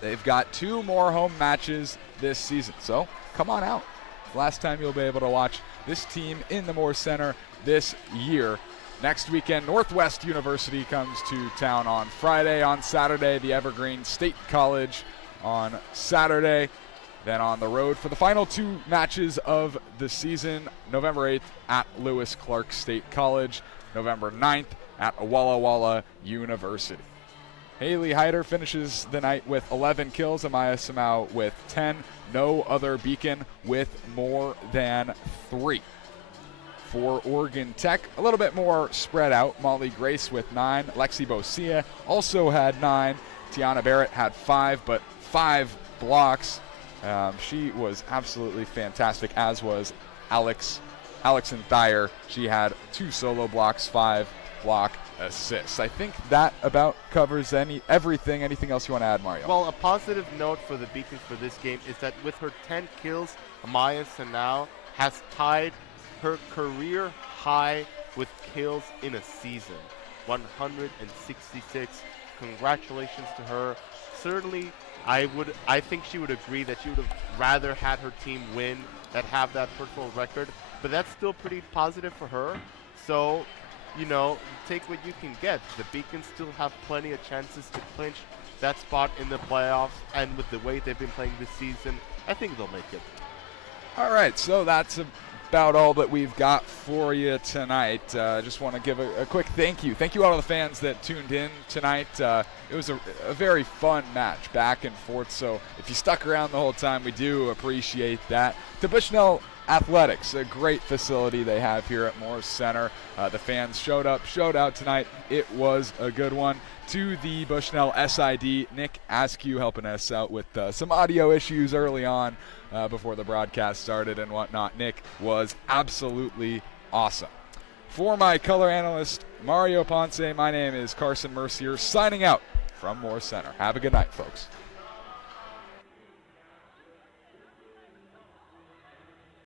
They've got 2 more home matches this season, so come on out. Last time you'll be able to watch this team in the Moore Center this year. Next weekend, Northwest University comes to town on Friday. On Saturday, the Evergreen State College on Saturday. Then on the road for the final 2 matches of the season, November 8th at Lewis Clark State College, November 9th at Walla Walla University. Haley Hyder finishes the night with 11 kills, Amaya Samau with 10. No other Beacon with more than 3. For Oregon Tech, a little bit more spread out. Molly Grace with 9. Lexi Bosia also had 9. Tiana Barrett had 5, but 5 blocks. She was absolutely fantastic, as was Alex Thayer. She had 2 solo blocks, 5 block assists. I think that about covers everything. Anything else you want to add, Mario? Well, a positive note for the Beacons for this game is that with her 10 kills, Amaya Sanau has tied her career high with kills in a season. 166. Congratulations to her. Certainly, I think she would agree that she would have rather had her team win than have that personal record, but that's still pretty positive for her. So, take what you can get. The Beacons still have plenty of chances to clinch that spot in the playoffs, and with the way they've been playing this season, I think they'll make it. All right, so that's about all that we've got for you tonight. Just want to give a quick thank you. Thank you all to the fans that tuned in tonight. It was a very fun match, back and forth, so if you stuck around the whole time, we do appreciate that. To Bushnell Athletics, a great facility they have here at Morris Center. The fans showed out tonight. It was a good one. To the Bushnell SID, Nick Askew helping us out with some audio issues early on before the broadcast started and whatnot. Nick was absolutely awesome. For my color analyst, Mario Ponce, my name is Carson Mercier, signing out from Morris Center. Have a good night, folks.